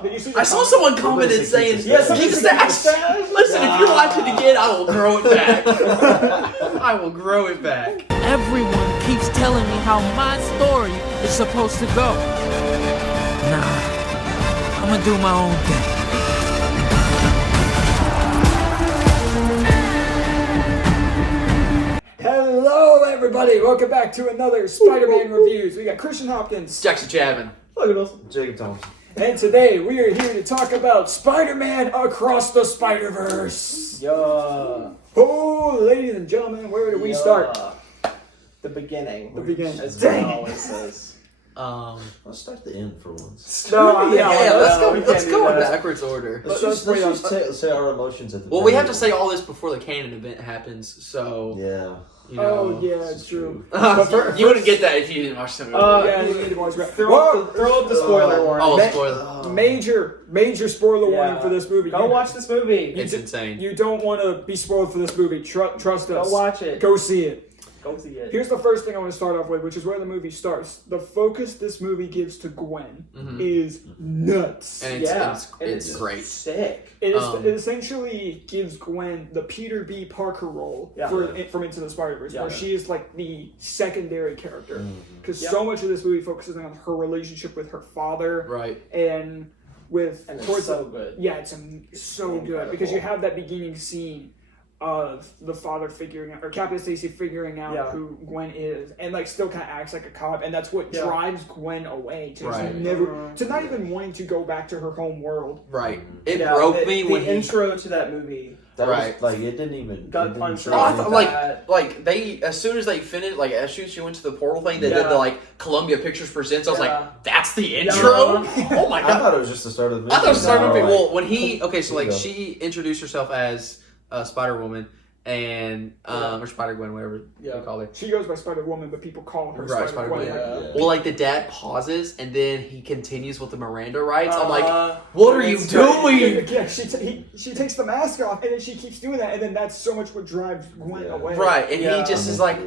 I saw someone commented saying, yes, keep the stash. Listen, if you're watching again, I will grow it back. I will grow it back. Everyone keeps telling me how my story is supposed to go. Nah, I'm gonna do my own thing. Hello, everybody. Welcome back to another Spider-Man Reviews. We got Christian Hopkins, Jackson Chapman, Logan Wilson, Jacob Thompson. And today we are here to talk about Spider-Man Across the Spider-Verse. Yeah. Oh, ladies and gentlemen, where do we start? The beginning. The beginning. As John always says. Let's start the end for once. Let's go in backwards order. Let's just say our emotions at the Well, we have to say all this before the canon event happens, so... Yeah. You know, oh, yeah, it's true. You wouldn't get that if you didn't watch the movie. Yeah, you need to watch it. Throw up the spoiler warning. Oh, spoiler. Major spoiler warning for this movie. Go watch this movie. It's insane. You don't want to be spoiled for this movie. Trust us. Go watch it. Go see it. Go see it. Here's the first thing I want to start off with, which is where the movie starts. The focus this movie gives to Gwen is nuts. And it's great. Sick. It essentially gives Gwen the Peter B. Parker role from Into the Spider-Verse, where she is like the secondary character. Because so much of this movie focuses on her relationship with her father. Right. And with... And it's so good. Yeah, it's so good. Because you have that beginning scene of the father figuring out, or Captain Stacy figuring out who Gwen is, and like still kind of acts like a cop, and that's what drives Gwen away to not even wanting to go back to her home world. Right. It broke me when the intro to that movie. That was, like, it didn't even... Got punched. I thought, like they, as soon as they finished, like, as soon as she went to the portal thing, they did the, like, Columbia Pictures Presents. I was like, that's the intro? Oh my god. I thought it was just the start of the movie. I thought it was the start of the movie. Well, when he, she introduced herself as Spider-Woman, and or Spider-Gwen, whatever you call her. She goes by Spider-Woman, but people call her Spider-Gwen. Well, like the dad pauses, and then he continues with the Miranda rights. I'm like, what are you doing? Yeah, she takes the mask off, and then she keeps doing that, and then that's so much what drives Gwen away. Right, and he just is like,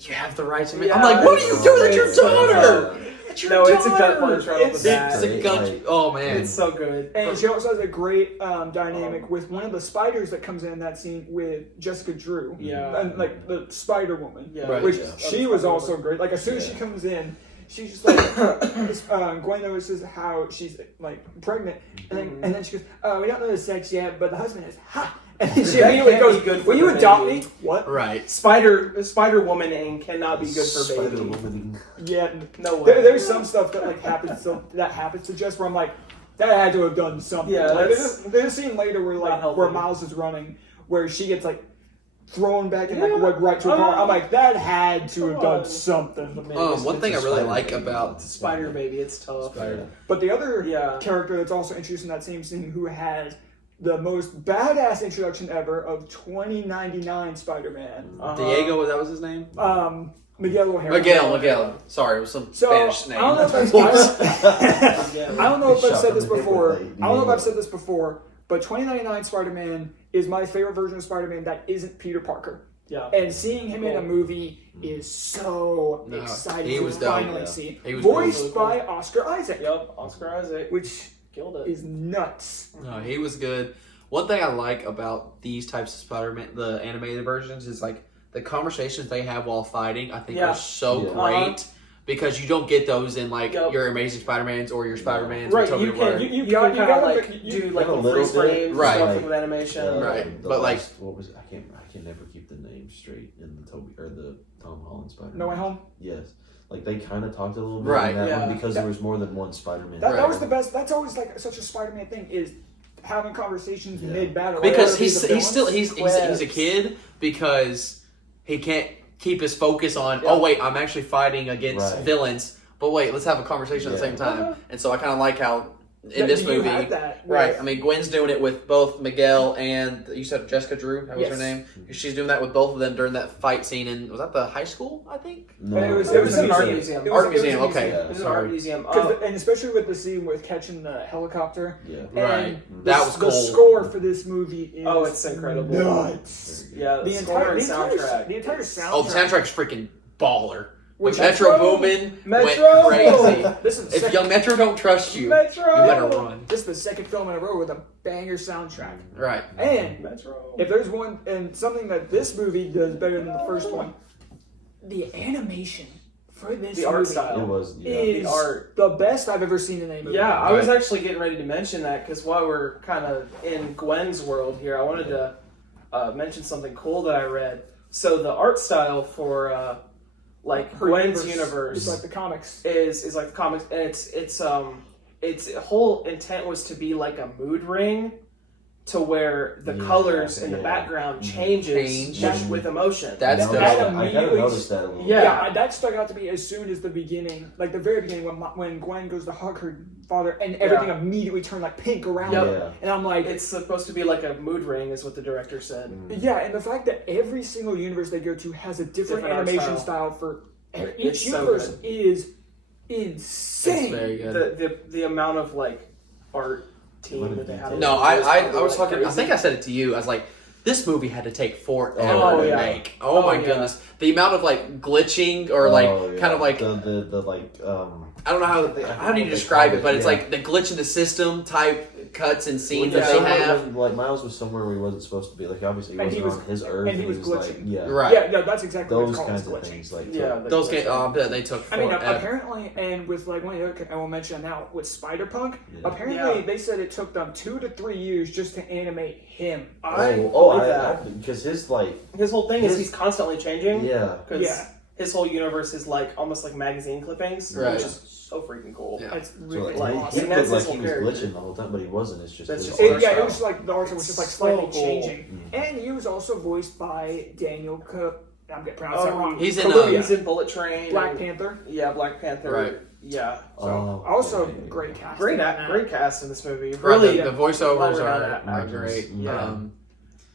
you have the right to me. I'm like, what are you doing? That's your daughter. It's a gut punch right off the bat. It's a gut. Oh man, it's so good. And she also has a great dynamic with one of the spiders that comes in that scene with Jessica Drew. Yeah, and like the Spider Woman. Yeah, which she was also great. Like as soon as she comes in, she's just like Gwen notices how she's like pregnant, and then she goes, "Oh, we don't know the sex yet, but the husband is hot." And then she immediately goes, "Will you adopt me?" What? Right. Spider-Woman and cannot be good for baby. Spider-Woman. Yeah, no way. There's some stuff that like happens to Jess where I'm like, that had to have done something. Yeah, like, there's a scene later where Miles is running, where she gets like thrown back and like right to a car. I'm like, that had to have done something. One thing I really like about Spider Baby, it's tough. But the other character that's also introduced in that same scene, who has the most badass introduction ever of 2099 Spider-Man. Diego, that was his name? Miguel O'Hara. Miguel. Sorry, it was some Spanish name. I don't know if I've said this before, but 2099 Spider-Man is my favorite version of Spider-Man that isn't Peter Parker. Yeah. And seeing him in a movie is so exciting to finally see. Voiced by Oscar Isaac. Yep, Oscar Isaac. Which killed it. Is nuts. No, he was good. One thing I like about these types of Spider-Man, the animated versions, is like the conversations they have while fighting. I think are so great because you don't get those in like your Amazing Spider-Mans or your Spider-Mans. Right, you can kind of like do like a freeze frame stuff with animation. Right, but like what was it? I can never keep the name straight in the Tom Holland Spider-Man. No Way Home. Yes. Like, they kind of talked a little bit in that one because there was more than one Spider-Man. That was the best. That's always, like, such a Spider-Man thing, is having conversations mid-battle. Because he's a kid because he can't keep his focus on, oh, wait, I'm actually fighting against villains. But wait, let's have a conversation at the same time. And so I kind of like how in this movie, right? I mean, Gwen's doing it with both Miguel and you said Jessica Drew. That was her name. She's doing that with both of them during that fight scene. And was that the high school? I think. No, it was an art museum. Art museum. Okay, it was an art museum. And especially with the scene with catching the helicopter. Yeah. Right. That was cool. The score for this movie is it's incredible. Nuts. Yeah. The entire soundtrack. The entire soundtrack. Oh, the soundtrack's freaking baller. When Metro Boomin went crazy. If Young Metro don't trust you, you better run. This is the second film in a row with a banger soundtrack. Right. And if there's one, and something that this movie does better than the first one, the animation for this the art style is the best I've ever seen in a movie. Yeah, I was actually getting ready to mention that because while we're kind of in Gwen's world here, I wanted to mention something cool that I read. So the art style for like Her Gwen's universe is like the comics. Is like the comics, and its whole intent was to be like a mood ring, to where the colors in the background changes with emotion. That's dope. I kind of noticed that a little bit. Yeah, that stuck out to me as soon as the beginning, like the very beginning when Gwen goes to hug her father and everything immediately turned like pink around her. And I'm like, it's supposed to be like a mood ring, is what the director said. Yeah, and the fact that every single universe they go to has a different animation style for each universe is insane. It's very good. The amount of like art team that they have. No, I was talking. Crazy. I think I said it to you. I was like, this movie had to take forever to make. Oh my goodness, the amount of like glitching or kind of like the like I don't know how do you describe it, but it's like the glitch in the system type cuts and scenes that they have. Like Miles was somewhere where he wasn't supposed to be. Like obviously he wasn't on his Earth, and he was glitching. Like, right. Yeah, that's exactly those what it's kinds called. of things. Like those games. They took. I mean, apparently, and with like one of the other, I will mention now with Spider-Punk. Apparently, they said it took them 2 to 3 years just to animate him. Because his whole thing is he's constantly changing. Yeah. Because his whole universe is like almost like magazine clippings, right? Which is so freaking cool. Yeah. It's really awesome. He looked like he was glitching the whole time, but he wasn't. It's just it was like the art was just like slightly cool. changing, and he was also voiced by Daniel Cook. I'm getting pronounced that wrong. He's in Bullet Train, Black Panther. Yeah, Black Panther. Right. Yeah. So also great cast. Great cast in this movie. Really, the voiceovers are great. Yeah.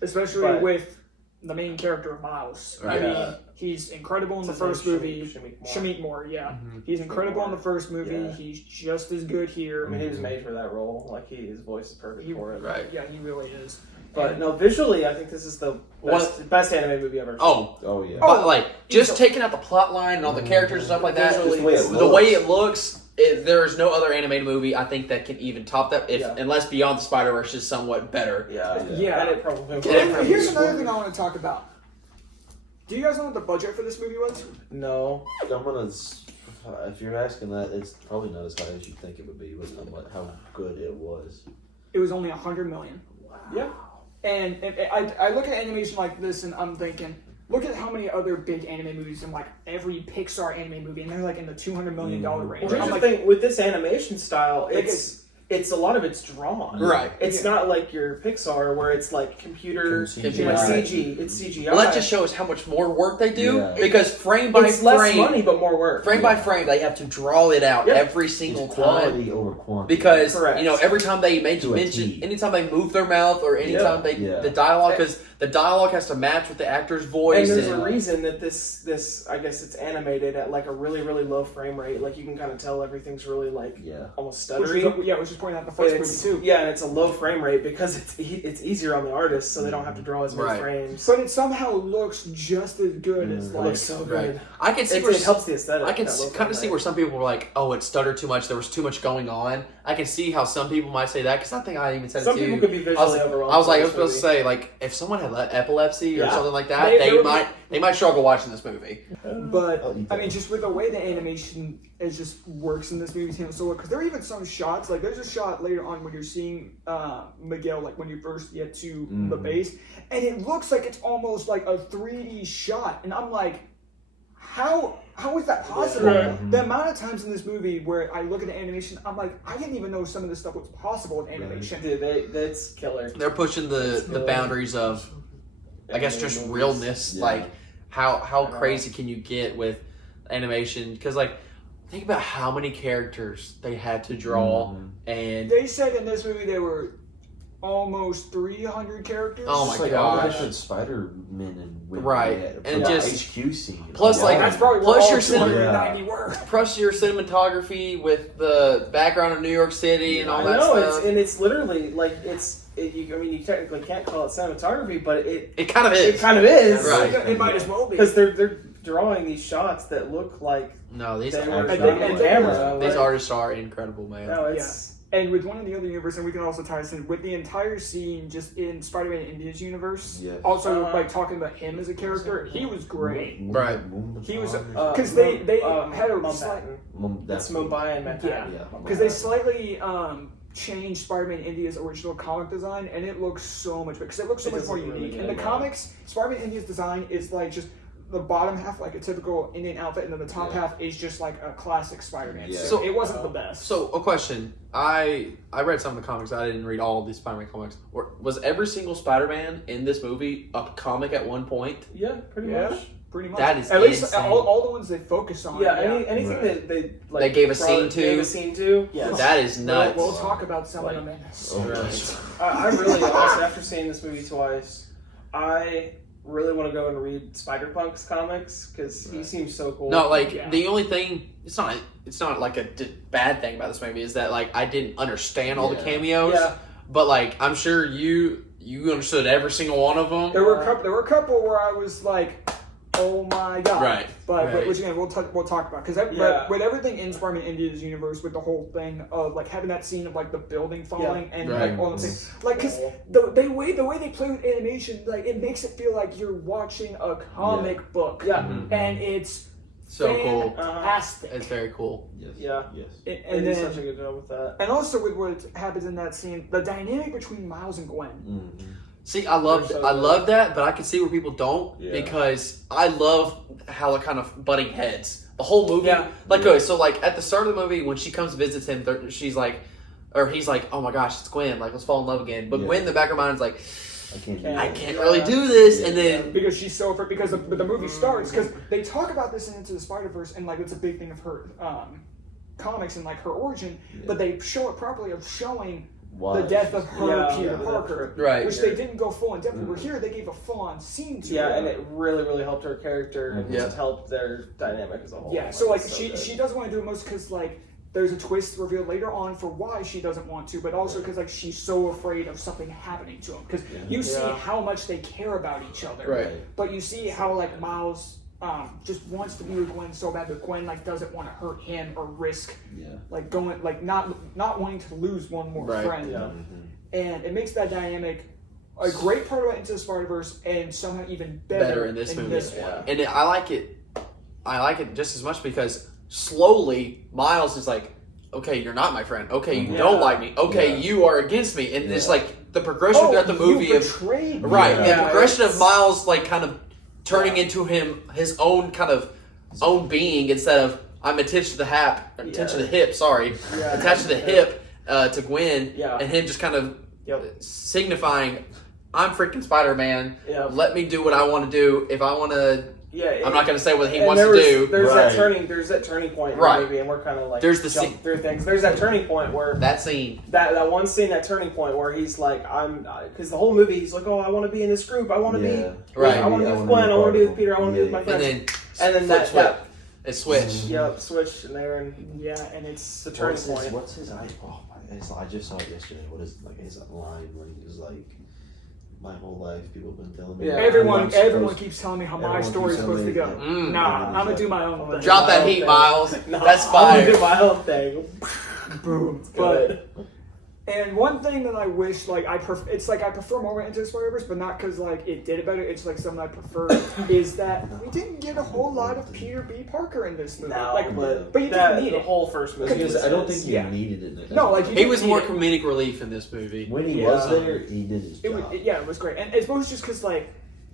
Especially with the main character of Miles. Right. I mean, he's incredible in the first movie. Shamik Moore, Mm-hmm. He's incredible in the first movie. Yeah. He's just as good here. I mean, he was made for that role. Like, his voice is perfect for it. Right. Yeah, he really is. But no, visually, I think this is the best anime movie ever. Oh yeah. But like, just taking out the plot line and all the characters and stuff like that, the way it looks, there is no other animated movie I think that can even top that. Unless Beyond the Spider-Verse is somewhat better. Yeah. And it probably. Here's another thing I want to talk about. Do you guys know what the budget for this movie was? No. If you're asking that, it's probably not as high as you think it would be with how good it was. It was only $100 million. Wow. Yeah. And I look at animation like this and I'm thinking, look at how many other big anime movies and like every Pixar anime movie, and they're like in the $200 million range. Well, here's the thing with this animation style, it's a lot of it's drawn. Right. It's not like your Pixar where it's like computer CG. It's CGI. Well, that just shows how much more work they do because frame by it's frame, less money but more work. Frame by frame, they have to draw it out every single quality time. over quantity. Because every time they mention, anytime they move their mouth or anytime the dialogue, because the dialogue has to match with the actor's voice. And there's a reason that this I guess it's animated at like a really really low frame rate. Like you can kind of tell everything's really like almost stuttery. Which is pointing out the first movie too. Yeah, and it's a low frame rate because it's easier on the artist, so they don't have to draw as many frames. But it somehow looks just as good as like. It looks so good. Right. I can see it helps the aesthetic. I can kind of see where some people were like, "Oh, it stuttered too much. There was too much going on." I can see how some people might say that because I think I even said some it to you. Some people could be visually overwhelmed. I was supposed to say like if someone had epilepsy or something like that, they might struggle watching this movie. But I mean, just with the way the animation just works in this movie, so because there are even some shots like there's a shot later on when you're seeing Miguel like when you first get to the base, and it looks like it's almost like a 3D shot, and I'm like, how is that possible? The amount of times in this movie where I look at the animation, I'm like, I didn't even know some of this stuff was possible in animation. Dude, that's killer. They're pushing the boundaries of, I guess, just realness. Like, how crazy can you get with animation? Because, like, think about how many characters they had to draw. And they said in this movie there were almost 300 characters. Oh my gosh! All the different Spider-Men and women and just HQ scene. Plus, like that's probably plus your 290 were. Plus your cinematography with the background of New York City and all that stuff. It's literally like you technically can't call it cinematography, but it kind of is. It kind of is. Right. It might as well be because they're drawing these shots that look like No, these they were artists- shot on camera. these like, artists are incredible, man. no, it's And with one of the other universe, and we can also tie this in with the entire scene just in Spider-Man India's universe. Yes. Also, like talking about him as a character, he was great. Right. He was- because they had a Manhattan. That's It's Mumbai and Manhattan. Yeah. Because they slightly changed Spider-Man India's original comic design, and it looks so much better. Because it looks so It much does more look really unique. good, In the comics, Spider-Man India's design is like just the bottom half like a typical Indian outfit, and then the top half is just like a classic Spider-Man. Yeah. So it wasn't the best. So, a question. I read some of the comics. I didn't read all of these Spider-Man comics. Was every single Spider-Man in this movie a comic at one point? Yeah, pretty Yeah. much. Pretty much. That is at least insane. all the ones they focus on. Yeah, anything Right. that they like They gave a brought- scene to? Gave a scene to. Yes. That is nuts. We'll talk about some Like- of them in I really honestly, after seeing this movie twice, I really want to go and read Spider-Punk's comics because he seems so cool. No, like Yeah. the only thing it's not like a bad thing about this movie is that like I didn't understand all the Yeah. cameos, Yeah. but like I'm sure you understood every single one of them. There were a couple where I was like, "Oh my god!" Right. But Right. which again we'll talk about because Yeah. with everything in Spider-Man India's universe, with the whole thing of like having that scene of like the building falling and Right. like all the things, like because the way they play with animation, like it makes it feel like you're watching a comic book. Yeah. And it's So cool. fantastic. It's very cool. Yes. Yeah. Yes. And And they did then such a good job with that. and also with what happens in that scene, the dynamic between Miles and Gwen. Mm-hmm. See, I love They're so I good. love that, but I can see where people don't Yeah. because I love how they're kind of butting heads. The whole movie, Yeah. like okay, so like at the start of the movie when she comes and visits him, she's like, or he's like, oh my gosh, it's Gwen, like let's fall in love again. But Yeah. Gwen in the back of her mind is like, I can't. Yeah. I can't really do this, and then Because she's so afraid. Because the movie starts because they talk about this in Into the Spider-Verse, and like it's a big thing of her comics and like her origin. But they show it properly of showing Why? the death of her Yeah. Peter Yeah. Parker, Right. which they didn't go full in depth. Where here they gave a full-on scene to Yeah, her. and it really, really helped her character and Yeah. just helped their dynamic as a whole. Yeah, so like it's she good. doesn't want to do it most because like there's a twist revealed later on for why she doesn't want to, but also because like she's so afraid of something happening to him. Because you see Yeah. how much they care about each other, Right. but you see how like Miles just wants to be with Gwen so bad, but Gwen like doesn't want to hurt him or risk Yeah. like going like not wanting to lose one more Right. friend. Yeah. And it makes that dynamic a great part of Into the Spider-Verse and somehow even better in this movie. Yeah. And I like it. I like it just as much because slowly Miles is like, okay, you're not my friend. Okay, you Yeah. don't like me. Okay, Yeah. you are against me. And it's like the progression Oh, throughout the movie you of betrayed me. right, Yeah. the progression it's- of Miles like kind of turning into his own kind of own being instead of I'm attached to the attached to the hip. Sorry, Yeah. attached to the hip to Gwen, Yeah. and him just kind of Yep. signifying I'm freaking Spider-Man. Yeah. Let me do what I want to do. If I want to, Yeah. I'm not going to say what he and wants to there was- do. There's Right. there's that turning point in Right. the movie, and we're kind of like There's the jump scene- through things. There's that turning point where That scene, that one scene, that turning point where he's like, because the whole movie he's like, oh, I want to be in this group. I want to Yeah. be, Right. I want to be I with wanna Gwen. be I want to be with part of Peter. I want to be with yeah. my and friends. then And then flip. It switched. Yep, switched in there, and Yeah, and it's the turning point. What's his eye? Oh, I just saw it yesterday. What is like his line when he was like, "My whole life, people have been telling me." Yeah. everyone I'm everyone supposed- keeps telling me how my everyone story is keeps supposed to go. telling Mm. me, Nah, I'm gonna do my own thing. Drop that heat, thing. Miles. No, That's I'm gonna fire. do my own thing. Boom. Good. And one thing that I wish, like, it's like I prefer more Into the Spider-Verse, but not because like it did it better. It's like something I prefer is that we didn't get a whole lot of Peter B. Parker in this movie. No, like, but you that, didn't need the it. whole first movie. Because I don't think you Yeah. needed it. No, like, you He was more Yeah. comedic relief in this movie. when he Yeah. was there, he did his It job. was, yeah, it was great, and it's mostly just because like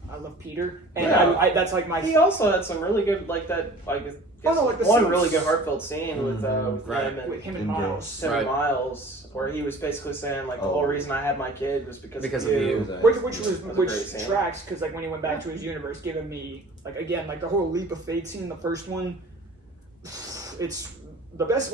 I love Peter, and Yeah. I that's like my. He also had some really good, like that. Like, Oh, no, like the one scenes- really good heartfelt scene with Right. him and with him and And Miles, Tim Right. Miles, where he was basically saying like the Oh. whole reason I had my kid was because Because of of you. you. which was a which great scene. tracks because like when he went back to his universe, giving me like again like the whole leap of faith scene in the first one. It's the best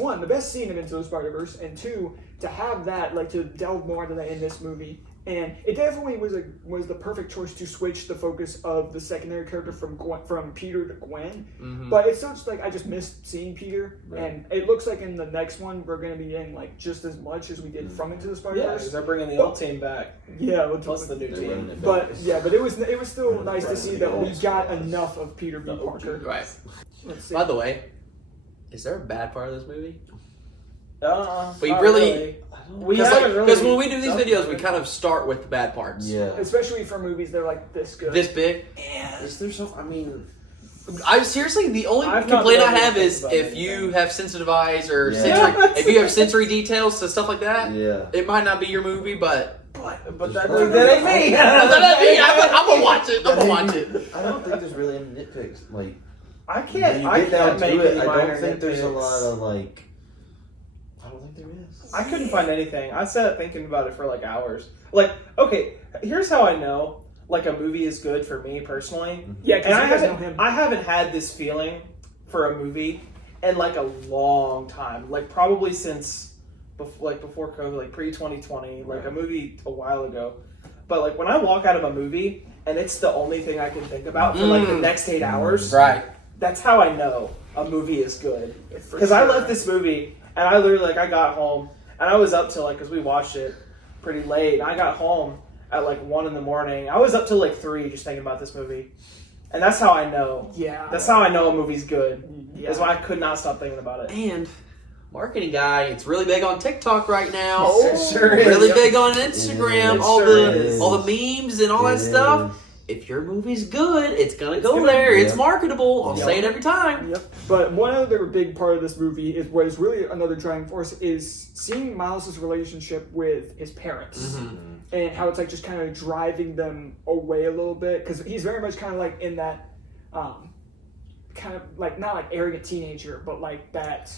scene of Into the Spider-Verse, and two, to have that, like to delve more into that in this movie. And it definitely was the perfect choice to switch the focus of the secondary character from Peter to Gwen. Mm-hmm. But it's just like I just missed seeing Peter, Right. and it looks like in the next one we're going to be getting like just as much as we did from Into the Yeah, Spider-Verse. because they're bringing the old team back. Yeah, Plus the new They're team. running it but back. but it was still Right. nice to see that we got enough of Peter B. Parker. Right. Let's see. By the way, is there a bad part of this movie? We Not really- We Because haven't really when we do these done videos, we that. kind of start with the bad parts. Yeah. Especially for movies that are like this good. This big. Is there some? I mean, I seriously, the only I've not complaint I read have anything is about if anything. you have sensitive eyes or Yeah. sensory, if you have sensory details to stuff like that, yeah. it might not be your movie, but But That that ain't me. I'm gonna watch it. I'm gonna watch it. I don't think there's really any nitpicks. Like, I when can't. you I get down can't make to it, any I minor don't think there's a nitpicks. lot of like. I don't think there is. I couldn't find anything. I sat thinking about it for like hours. Like, okay, here's how I know like a movie is good for me personally. Yeah, And because I you guys know haven't, him. I haven't had this feeling for a movie in like a long time. Like probably since before COVID, like pre-2020, like a movie a while ago. But like when I walk out of a movie and it's the only thing I can think about for like the next 8 hours, Right. that's how I know a movie is good. For Because I sure. left this movie and I literally like I got home and I was up till like because we watched it pretty late. And I got home at like 1 a.m. I was up till like 3 just thinking about this movie, and that's how I know. Yeah. That's how I know a movie's good. Yeah. Is when I could not stop thinking about it. And marketing guy, it's really big on TikTok right now. Oh, it sure is. Really big on Instagram. It all sure the is. all the memes and all that It stuff. is. If your movie's good, it's gonna It's go gonna- there. It's Yep. marketable. I'll Yep. say it every time. Yep. But one other big part of this movie is what is really another driving force is seeing Miles' relationship with his parents. And how it's like just kind of driving them away a little bit. Because he's very much kind of like in that, kind of like, not like arrogant teenager, but like that,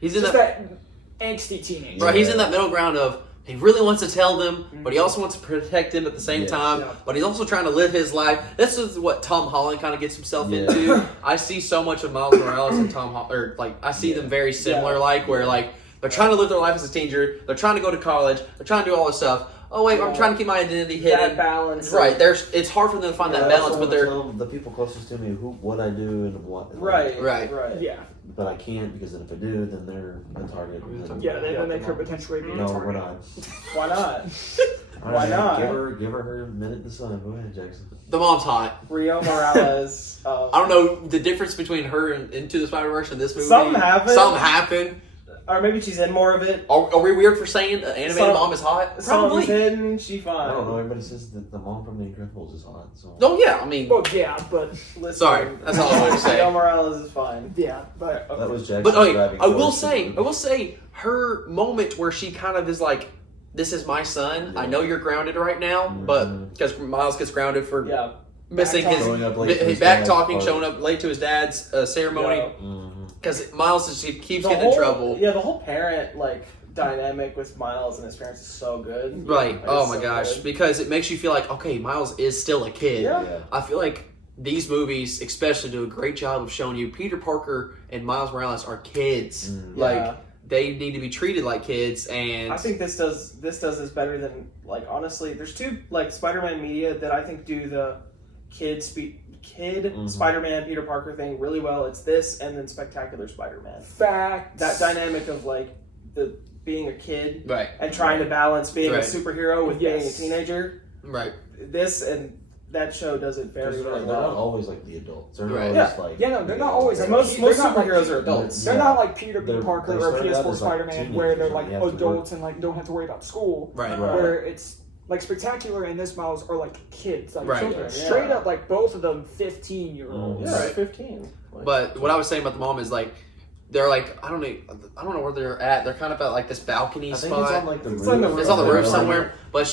He's in just that, that angsty teenager. right, he's in that middle ground of he really wants to tell them, but he also wants to protect them at the same Yeah. time. Yeah. But he's also trying to live his life. This is what Tom Holland kind of gets himself Yeah. into. I see so much of Miles Morales and Tom Holland, or like I see them very similar. Yeah. Like where like they're trying to live their life as a teenager. They're trying to go to college. They're trying to do all this stuff. Oh wait, I'm Yeah. trying to keep my identity That hidden. balance. Right, it's hard for them to find that I balance, also but wanna they're tell the people closest to me what I do and what. Right. Right. Right. Yeah. But I can't because then if I do, then they're a target. Yeah, then they could potentially be a No, target. we're not. Why not? All Why not? Give her minute in the sun. Go ahead, Jackson. the mom's hot. Rio Morales. I don't know the difference between her and Into the Spider-Verse and this movie. Something happened. Something happened. Or maybe she's in more of it. Are we weird for saying an animated Some- mom is hot? Something's Probably. hidden. She fine. I don't know. Everybody says that the mom from The Incredibles is hot. So. Oh yeah, I mean, Well, yeah, but Listen, Sorry, that's all I wanted to say. Rio Morales is fine. yeah, but That was Jackson. but okay, driving I will force. say, her moment where she kind of is like, "This is my son. I know you're grounded right now, but Mhm. because Miles gets grounded for Yeah. missing Back his Showing up late to his his back dad's talking, party. showing up late to his dad's ceremony Yeah. Mhm. because Miles just keeps The getting whole- in trouble. Yeah, the whole parent like dynamic with Miles and his parents is so good. Right. It's Oh my so gosh. good. Because it makes you feel like, okay, Miles is still a kid. Yeah. Yeah. I feel like these movies especially do a great job of showing you Peter Parker and Miles Morales are kids. Mm. Like Yeah. they need to be treated like kids, and I think this does this better than like honestly. There's two like Spider-Man media that I think do the kid Mhm. Spider-Man Peter Parker thing really well. It's this and then Spectacular Spider-Man. fact. That dynamic of like the being a kid right, and trying to balance being Right. a superhero with Yes. being a teenager. right, This and that show does it very, They're very not well. always like the adults. They're Right. always Yeah. like. Yeah, no, they're not always like Most they're not like- superheroes are adults. They're Yeah. not like Peter B. They're- Parker they or started out PS4 as, like, Spider-Man, where they're like teenagers, you have to adults and like don't have to worry about school. right. Right. Where it's like Spectacular and this Miles are like kids, like Right. children, Yeah. straight up like both of them 15-year-olds. Yeah, Right. 15. Like, But what I was saying about the mom is like they're like I don't know where they're at. They're kind of at like this balcony I think spot. it's on like the It's roof. on the roof. It's on the roof Yeah. somewhere. But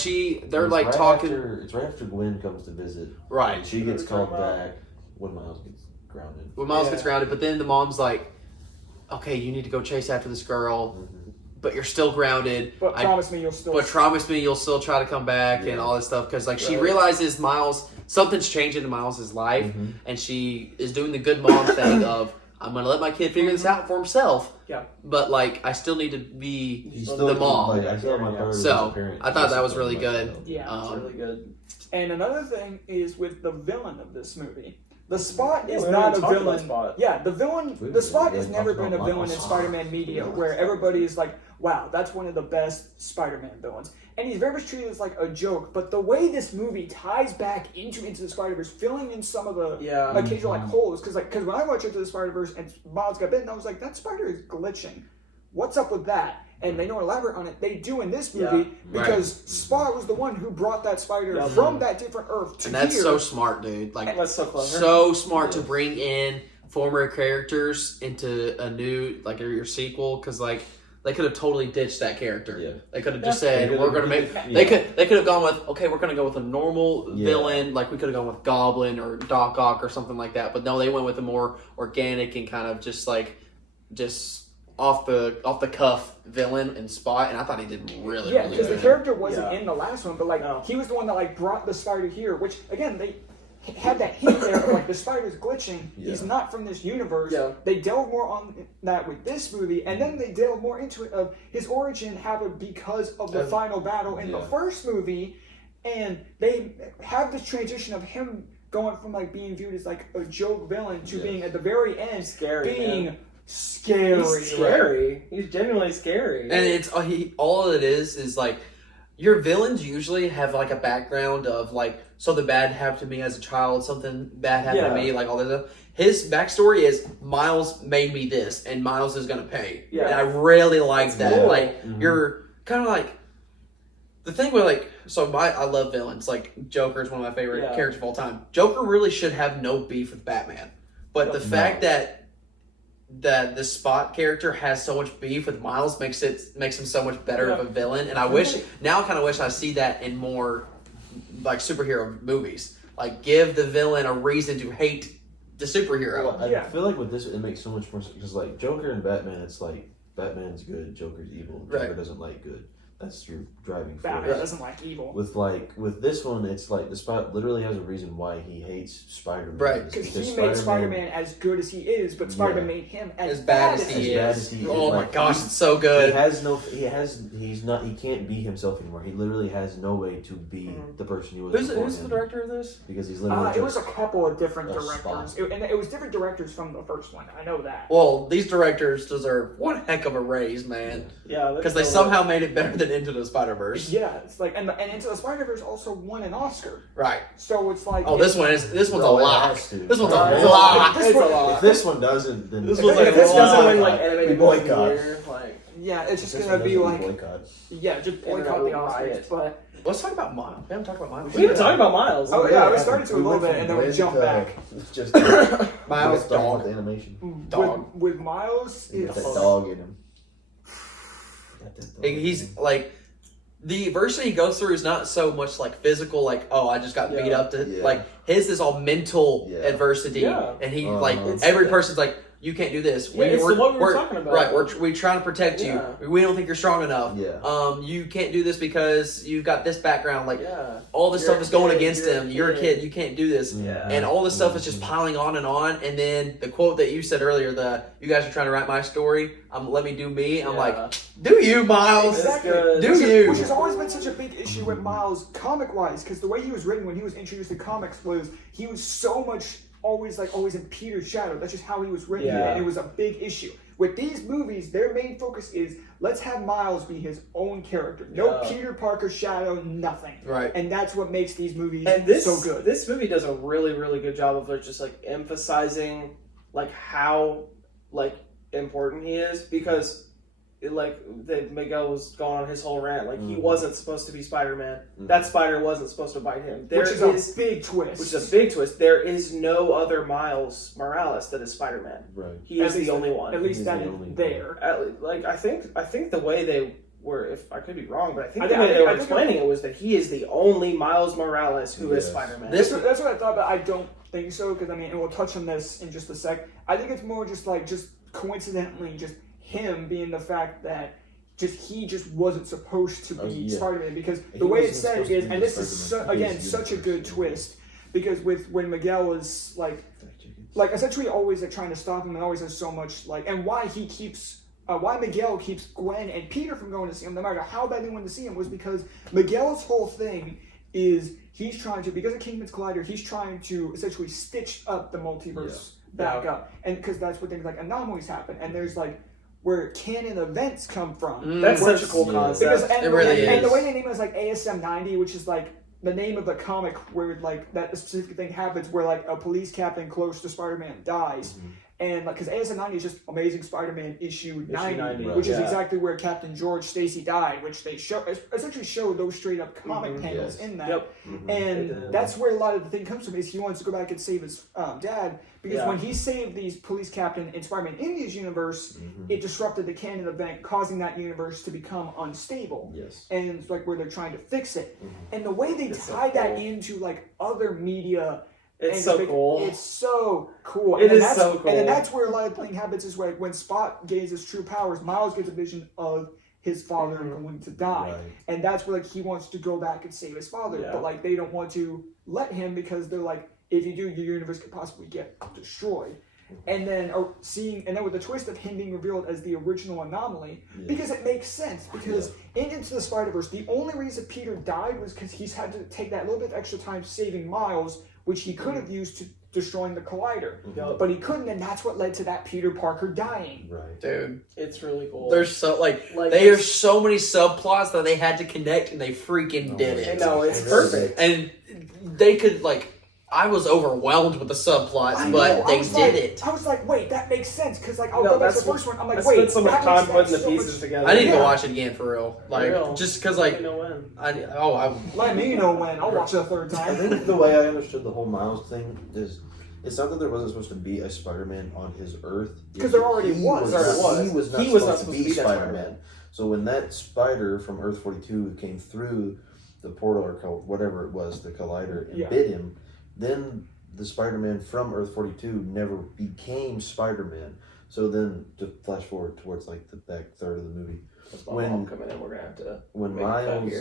they're It's like right talking. It's right after Gwen comes to visit. Right. And she gets What are we called talking about? back when Miles gets grounded. When Miles Yeah. gets grounded, but then the mom's like, "Okay, you need to go chase after this girl, Mhm. but you're still grounded. But promise me you'll still. But promise me you'll still try to come back and Yeah. all this stuff." Because like she Right. realizes something's changing in Miles's life, Mhm. and she is doing the good mom thing of, I'm gonna let my kid figure this out for himself. Yeah. But like, I still need to be still the mom. Like, I still have my priority as a So parent. I thought that was really good. Yeah. It's really good. And another thing is with the villain of this movie. The Spot is we not a haven't talked about villain. Spot. Yeah, the Spot has never been a about villain in Miles. Spider-Man media where everybody is like, wow, that's one of the best Spider-Man villains. And he's very much treated as like a joke, but the way this movie ties back into the Spider-Verse, filling in some of the occasional like holes, because when I watched Into the Spider-Verse and Miles got bitten, I was like, that spider is glitching. What's up with that? And they don't elaborate on it. They do in this movie because Spot was the one who brought that spider from that different Earth to and that's here. so smart, dude. Like, That's so clever. so smart to bring in former characters into a new, like, your sequel, because like they could have totally ditched that character. Yeah. They could have just said, we're gonna make. Yeah. They could have gone with, okay, we're gonna go with a normal villain, like we could have gone with Goblin or Doc Ock or something like that. But no, they went with a more organic and kind of just off the cuff villain and Spot, and I thought he did really because good. the character wasn't in the last one, but he was the one that like brought the spider here, which again they had that hint there of like the spider's glitching. He's not from this universe. They delve more on that with this movie, and then they delve more into it of his origin happened because of the final battle in the first movie, and they have this transition of him going from like being viewed as like a joke villain to being at the very end being scary. He's scary. He's genuinely scary. And it's all it is like, your villains usually have like a background of like, something bad happened to me as a child, something bad happened to me, like all this stuff. His backstory is Miles made me this, and Miles is gonna pay. Yeah. And I really like that. Cool. Like you're kind of like the thing with like, I love villains. Like Joker is one of my favorite characters of all time. Joker really should have no beef with Batman, but the fact that the Spot character has so much beef with Miles makes him so much better of a villain. And I kind of wish I see that in more like superhero movies. Like, give the villain a reason to hate the superhero. Well, I feel like with this, it makes so much more sense because like Joker and Batman, it's like Batman's good, Joker's evil. Joker doesn't like good. That's your driving force. Batman doesn't like evil. With this one, it's like the Spot literally has a reason why he hates Spider-Man. Right. Because he made Spider-Man as good as he is, but Spider-Man made him as bad as he is. Oh my gosh, it's so good. He can't be himself anymore. He literally has no way to be the person he was before Who's the director of this? Because he's literally it was a couple of different directors. And it was different directors from the first one. I know that. Well, these directors deserve one heck of a raise, man. Yeah. Because they somehow made it better than Into the Spider-Verse. Yeah, it's like and Into the Spider-Verse also won an Oscar. Right. So it's like this one's a lot. This one's a It's lot. It's a lot. If this one doesn't, then This was like if this a doesn't lot. win like animated boycott. year, like it's just gonna be like boycott. just boycott the Oscars. But Let's talk about Miles. We haven't talked about Miles. we haven't talked about Miles. Oh yeah, we started to a little bit and then we jumped back. It's just Miles dog animation. Dog. With Miles, Got it's that dog in him. He's like, the adversity he goes through is not so much like physical, like, oh, I just got beat up to like, his is all mental adversity, and he like every person's like, you can't do this. It's the one we were talking about. Right, we're trying to protect you. We don't think you're strong enough. Yeah. You can't do this because you've got this background. Like, all this stuff is going against him. You're a kid. You can't do this. Yeah. And all this stuff is just piling on. And then the quote that you said earlier, you guys are trying to write my story. Let me do me. I'm like, do you, Miles? Exactly. Which has always been such a big issue with Miles comic-wise, because the way he was written when he was introduced to comics was he was so much always in Peter's shadow. That's just how he was written, and it was a big issue. With these movies, their main focus is let's have Miles be his own character. No Peter Parker shadow, nothing. Right. And that's what makes these movies so good. This movie does a really, really good job of just like emphasizing like how like important he is, because Miguel was going on his whole rant. Like, he wasn't supposed to be Spider-Man. That spider wasn't supposed to bite him. Which is a big twist. Which is a big twist. There is no other Miles Morales that is Spider-Man. Right. He is the only one. At least that is there. I think the way they were, if I could be wrong, but I think the way they were explaining it was that he is the only Miles Morales who is Spider-Man. That's what I thought, but I don't think so, because and we'll touch on this in just a sec. I think it's more just coincidentally just him being the fact that he just wasn't supposed to be Spider-Man, because the way it's said is, and this is such a good twist, because when Miguel was like like essentially always like trying to stop him and always has so much like, and why he keeps. Why Miguel keeps Gwen and Peter from going to see him, no matter how bad they went to see him, was because Miguel's whole thing is he's trying to, because of Kingdom's Collider, he's trying to essentially stitch up the multiverse back up. And because that's what things like anomalies happen. And there's like where canon events come from. That's such a cool concept. Because, it really is. And the way they name it is like ASM 90, which is like the name of the comic where like that specific thing happens where like a police captain close to Spider-Man dies. Mm-hmm. And like, because ASM 90 is just Amazing Spider-Man issue 90, which is exactly where Captain George Stacy died, which they essentially show those straight up comic panels in that. Yep. And that's where a lot of the thing comes from, is he wants to go back and save his dad, because when he saved these police captain in Spider-Man India's universe, it disrupted the canon event, causing that universe to become unstable. Yes. And it's like where they're trying to fix it. And the way they tie that into like other media. It's so cool. It's so cool. It is so cool. And then that's where a lot of the thing happens, is where when Spot gains his true powers, Miles gets a vision of his father going to die. Right. And that's where like he wants to go back and save his father. Yeah. But like they don't want to let him, because they're like, if you do, your universe could possibly get destroyed. And then with the twist of him being revealed as the original anomaly, because it makes sense, because in Into the Spider-Verse, the only reason Peter died was because he's had to take that little bit of extra time saving Miles, which he could have used to destroying the Collider. But he couldn't, and that's what led to that Peter Parker dying. Right. Dude. It's really cool. There's so there's so many subplots that they had to connect, and they freaking did it. No, it's perfect. And they could I was overwhelmed with the subplots, but they did it. I was like, wait, that makes sense, because I'll go back to the first one. I'm like, wait, spent so much time putting the pieces together. I need to go watch it again for real. Just because Let me know when. Let me know when. I'll watch it a third time. I think the way I understood the whole Miles thing is, it's not that there wasn't supposed to be a Spider-Man on his Earth. Because there already was. He was not supposed to be Spider-Man. So when that spider from Earth 42 came through the portal, or whatever it was, the Collider, and bit him, then the Spider-Man from Earth 42 never became Spider-Man. So then, to flash forward towards like the back third of the movie, when Miles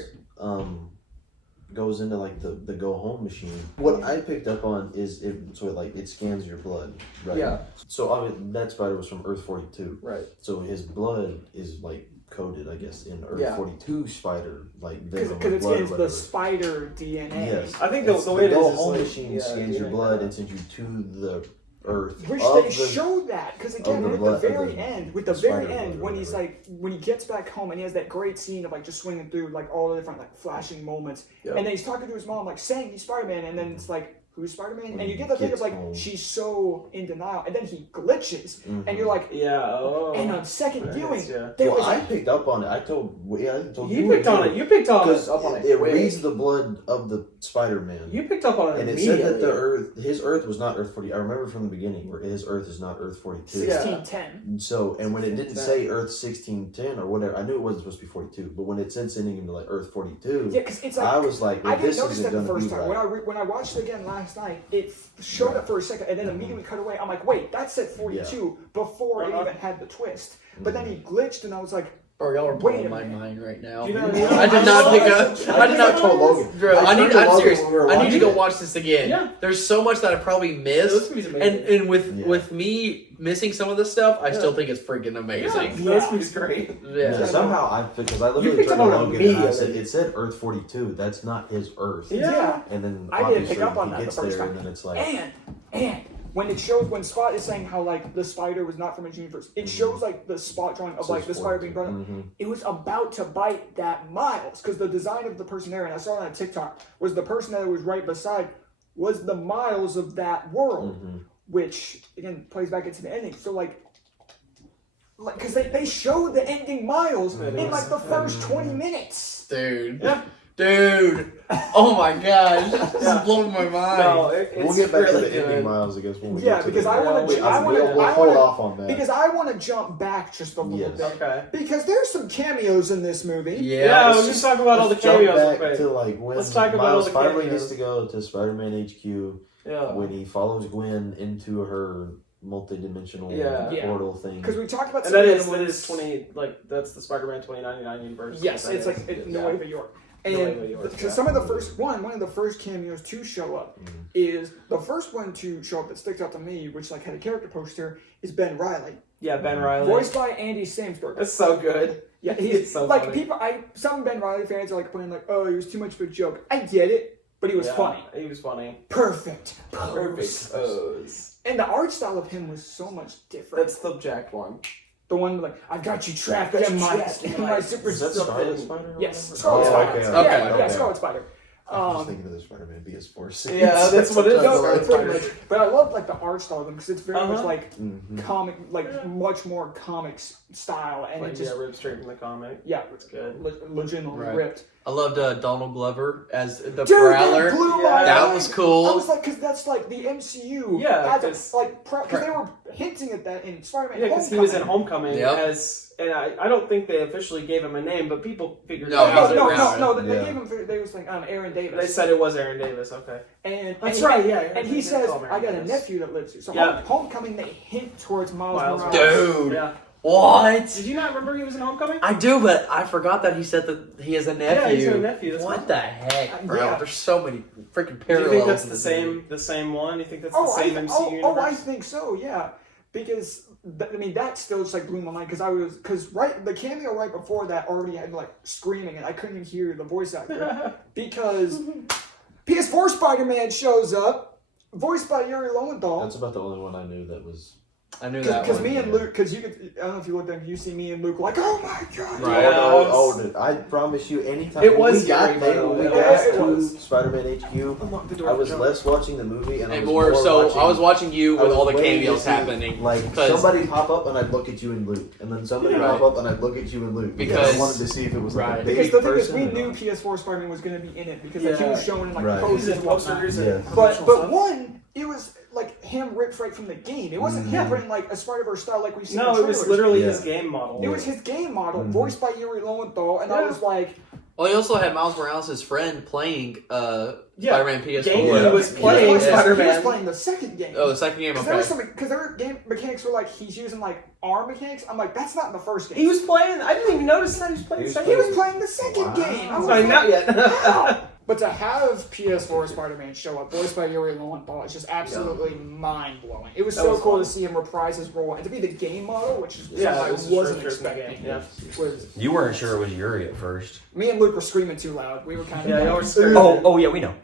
goes into like the go home machine, what I picked up on is it scans your blood, right? Yeah. So that spider was from Earth 42, right? So his blood is like coded, I guess, in Earth 42 spider, like because it scans the spider DNA. Yes, I think the way the home machine scans your blood and sends you to the Earth. Which they showed that, because again, at the very end, when he's when he gets back home and he has that great scene of like just swinging through like all the different like flashing moments, and then he's talking to his mom like saying he's Spider-Man, and then it's like, who's Spider-Man? And you get the thing of like, she's so in denial, and then he glitches, and you're like, and on second viewing, I picked up on it. I told you picked on it. You picked up on it. It reads the blood of the Spider-Man. You picked up on it, and it said that his Earth was not Earth 40. I remember from the beginning where his Earth is not Earth 42. 1610. So, and when it didn't say Earth 1610 or whatever, I knew it wasn't supposed to be 42. But when it said sending him to like Earth 42, because it's like, I was like, I didn't notice that the first time. When I watched it again last night, it showed up for a second, and then immediately cut away. I'm like, wait, that said 42 before it even had the twist. But then he glitched, and I was like, bro, y'all are blowing my mind right now. You know what I mean? I did not pick up. I did not tell Logan. Bro, I'm serious. I need to go watch this again. Yeah. There's so much that I probably missed, and with me missing some of this stuff, I still think it's freaking amazing. This movie's great. Yeah. Somehow because I literally turned to Logan and I said, it said Earth 42. That's not his Earth. Yeah. And then I didn't pick up on that the first time. And then it's like, and when it shows, when Spot is saying how like the spider was not from his universe, it shows like the spot drawing of like the spider being brought up. It was about to bite that Miles, because the design of the person there, and I saw it on TikTok, was the person that was right beside was the Miles of that world, which again plays back into the ending. So like because they showed the ending Miles in like the first 20 minutes. Dude. Yeah. Dude, oh my gosh, this is blowing my mind. No, we'll get back to the ending Miles, I guess. When we get to because I want to. We'll hold off on that because I want to jump back just a little bit. Okay. Because there's some cameos in this movie. Yeah, let's just talk about all the cameos. Back to like when Miles finally gets to go to Spider-Man HQ. Yeah. When he follows Gwen into her multi-dimensional portal thing. Because we talked about that is 20 that's the Spider-Man 2099 universe. Yes, it's like No Way to York. And because some of the one of the first cameos to show up is the first one to show up that sticks out to me, which like had a character poster, is Ben Reilly. Yeah, Ben Reilly. Voiced by Andy Samberg. That's so good. Yeah, he's so like funny. some Ben Reilly fans are like playing like, oh, he was too much of a joke. I get it, but he was funny. He was funny. Perfect Perfect pose. And the art style of him was so much different. That's the Jack one. The one like, I've got you trapped in my super. Is that Scarlet Spider? Yes, Scarlet Spider. okay. Yeah, Scarlet Spider. I was just thinking of the Spider-Man PS4 series. Yeah, that's what it is. No, pretty much. But I love like the art style of them because it's very much like comic, like much more comics style, and Like, it just ripped straight from the comic. yeah, It's good. legitimately Right. ripped. I loved Donald Glover as the Dude, Prowler. that blew my That mind. was cool. I was like, because that's like the MCU. Yeah, had because they were hinting at that in Spider-Man. Yeah, because he was in Homecoming Yep. and I don't think they officially gave him a name, but people figured No, it out. No. They Yeah. gave him. They was like Aaron Davis. They said it was Aaron Davis. Okay. And That's and right, he- yeah. And he They says, call him "I Aaron got a Davis. nephew that lives here." So Yeah. Homecoming, they hint towards Miles Miles Morales. Dude. Yeah. What? Did you not remember he was in Homecoming? I do, but I forgot that he said that he has a nephew. Yeah, he's got a nephew. That's What cool. the heck, bro? Yeah. There's so many freaking Do parallels. you think that's in the this same movie. the same one? You think that's Oh, the same MCU universe? I think so. Yeah, because I mean that still just like blew my mind because the cameo right before that already had like screaming and I couldn't even hear the voice actor because PS4 Spider-Man shows up, voiced by Yuri Lowenthal. That's about the only one I knew that was. I knew that Because one. me and Luke, because you could, I don't know if you looked at, you see me and Luke like, oh my god, Right. I promise you, anytime It was we got Yuri, there, by the we way. got It to was. Spider-Man HQ. Unlock the door I for was Jonah. less watching the movie and I And was more so, watching, I was watching you I with was all the waiting to cameos see, happening. Like because somebody pop up and I'd look at you and Luke, and then somebody Right. pop up and I'd look at you and Luke Because- I wanted to see if it was like a Right. big Because the thing is, person we or knew not. PS4 Spider-Man was going to be in it because like, he was showing in like Right. posters and whatnot. posters Yeah. and But promotional stuff. one, it was like him ripped right from the game. It wasn't him putting like a Spider-Verse style like we've seen. No, in it was trailers. literally Yeah. his game model. It was his game model, voiced by Yuri Lowenthal, and I Yeah. was like, well, he also had Miles Morales' friend playing Yeah. Spider-Man PS4. Game Yeah. he was he playing was Spider-Man. playing the second game. Oh, the second game. Because there was Okay. some, because their game mechanics were like he's using like arm mechanics. I'm like, that's not in the first game. He was playing. I didn't even notice that he was playing. He was second. He was playing the second Wow. game. I He's was not even like, out yet. how? But to have PS4 Spider-Man show up, voiced by Yuri Lowenthal, is just absolutely mind-blowing. It was That so was cool fun. to see him reprise his role and to be the game model, which is Yeah, something it was I the wasn't first person in the expecting. game, yeah. Was You weren't sure it was Yuri at first. me and Luke were screaming too loud. We were kind of Yeah, like, y'all were scared. Oh yeah, we know.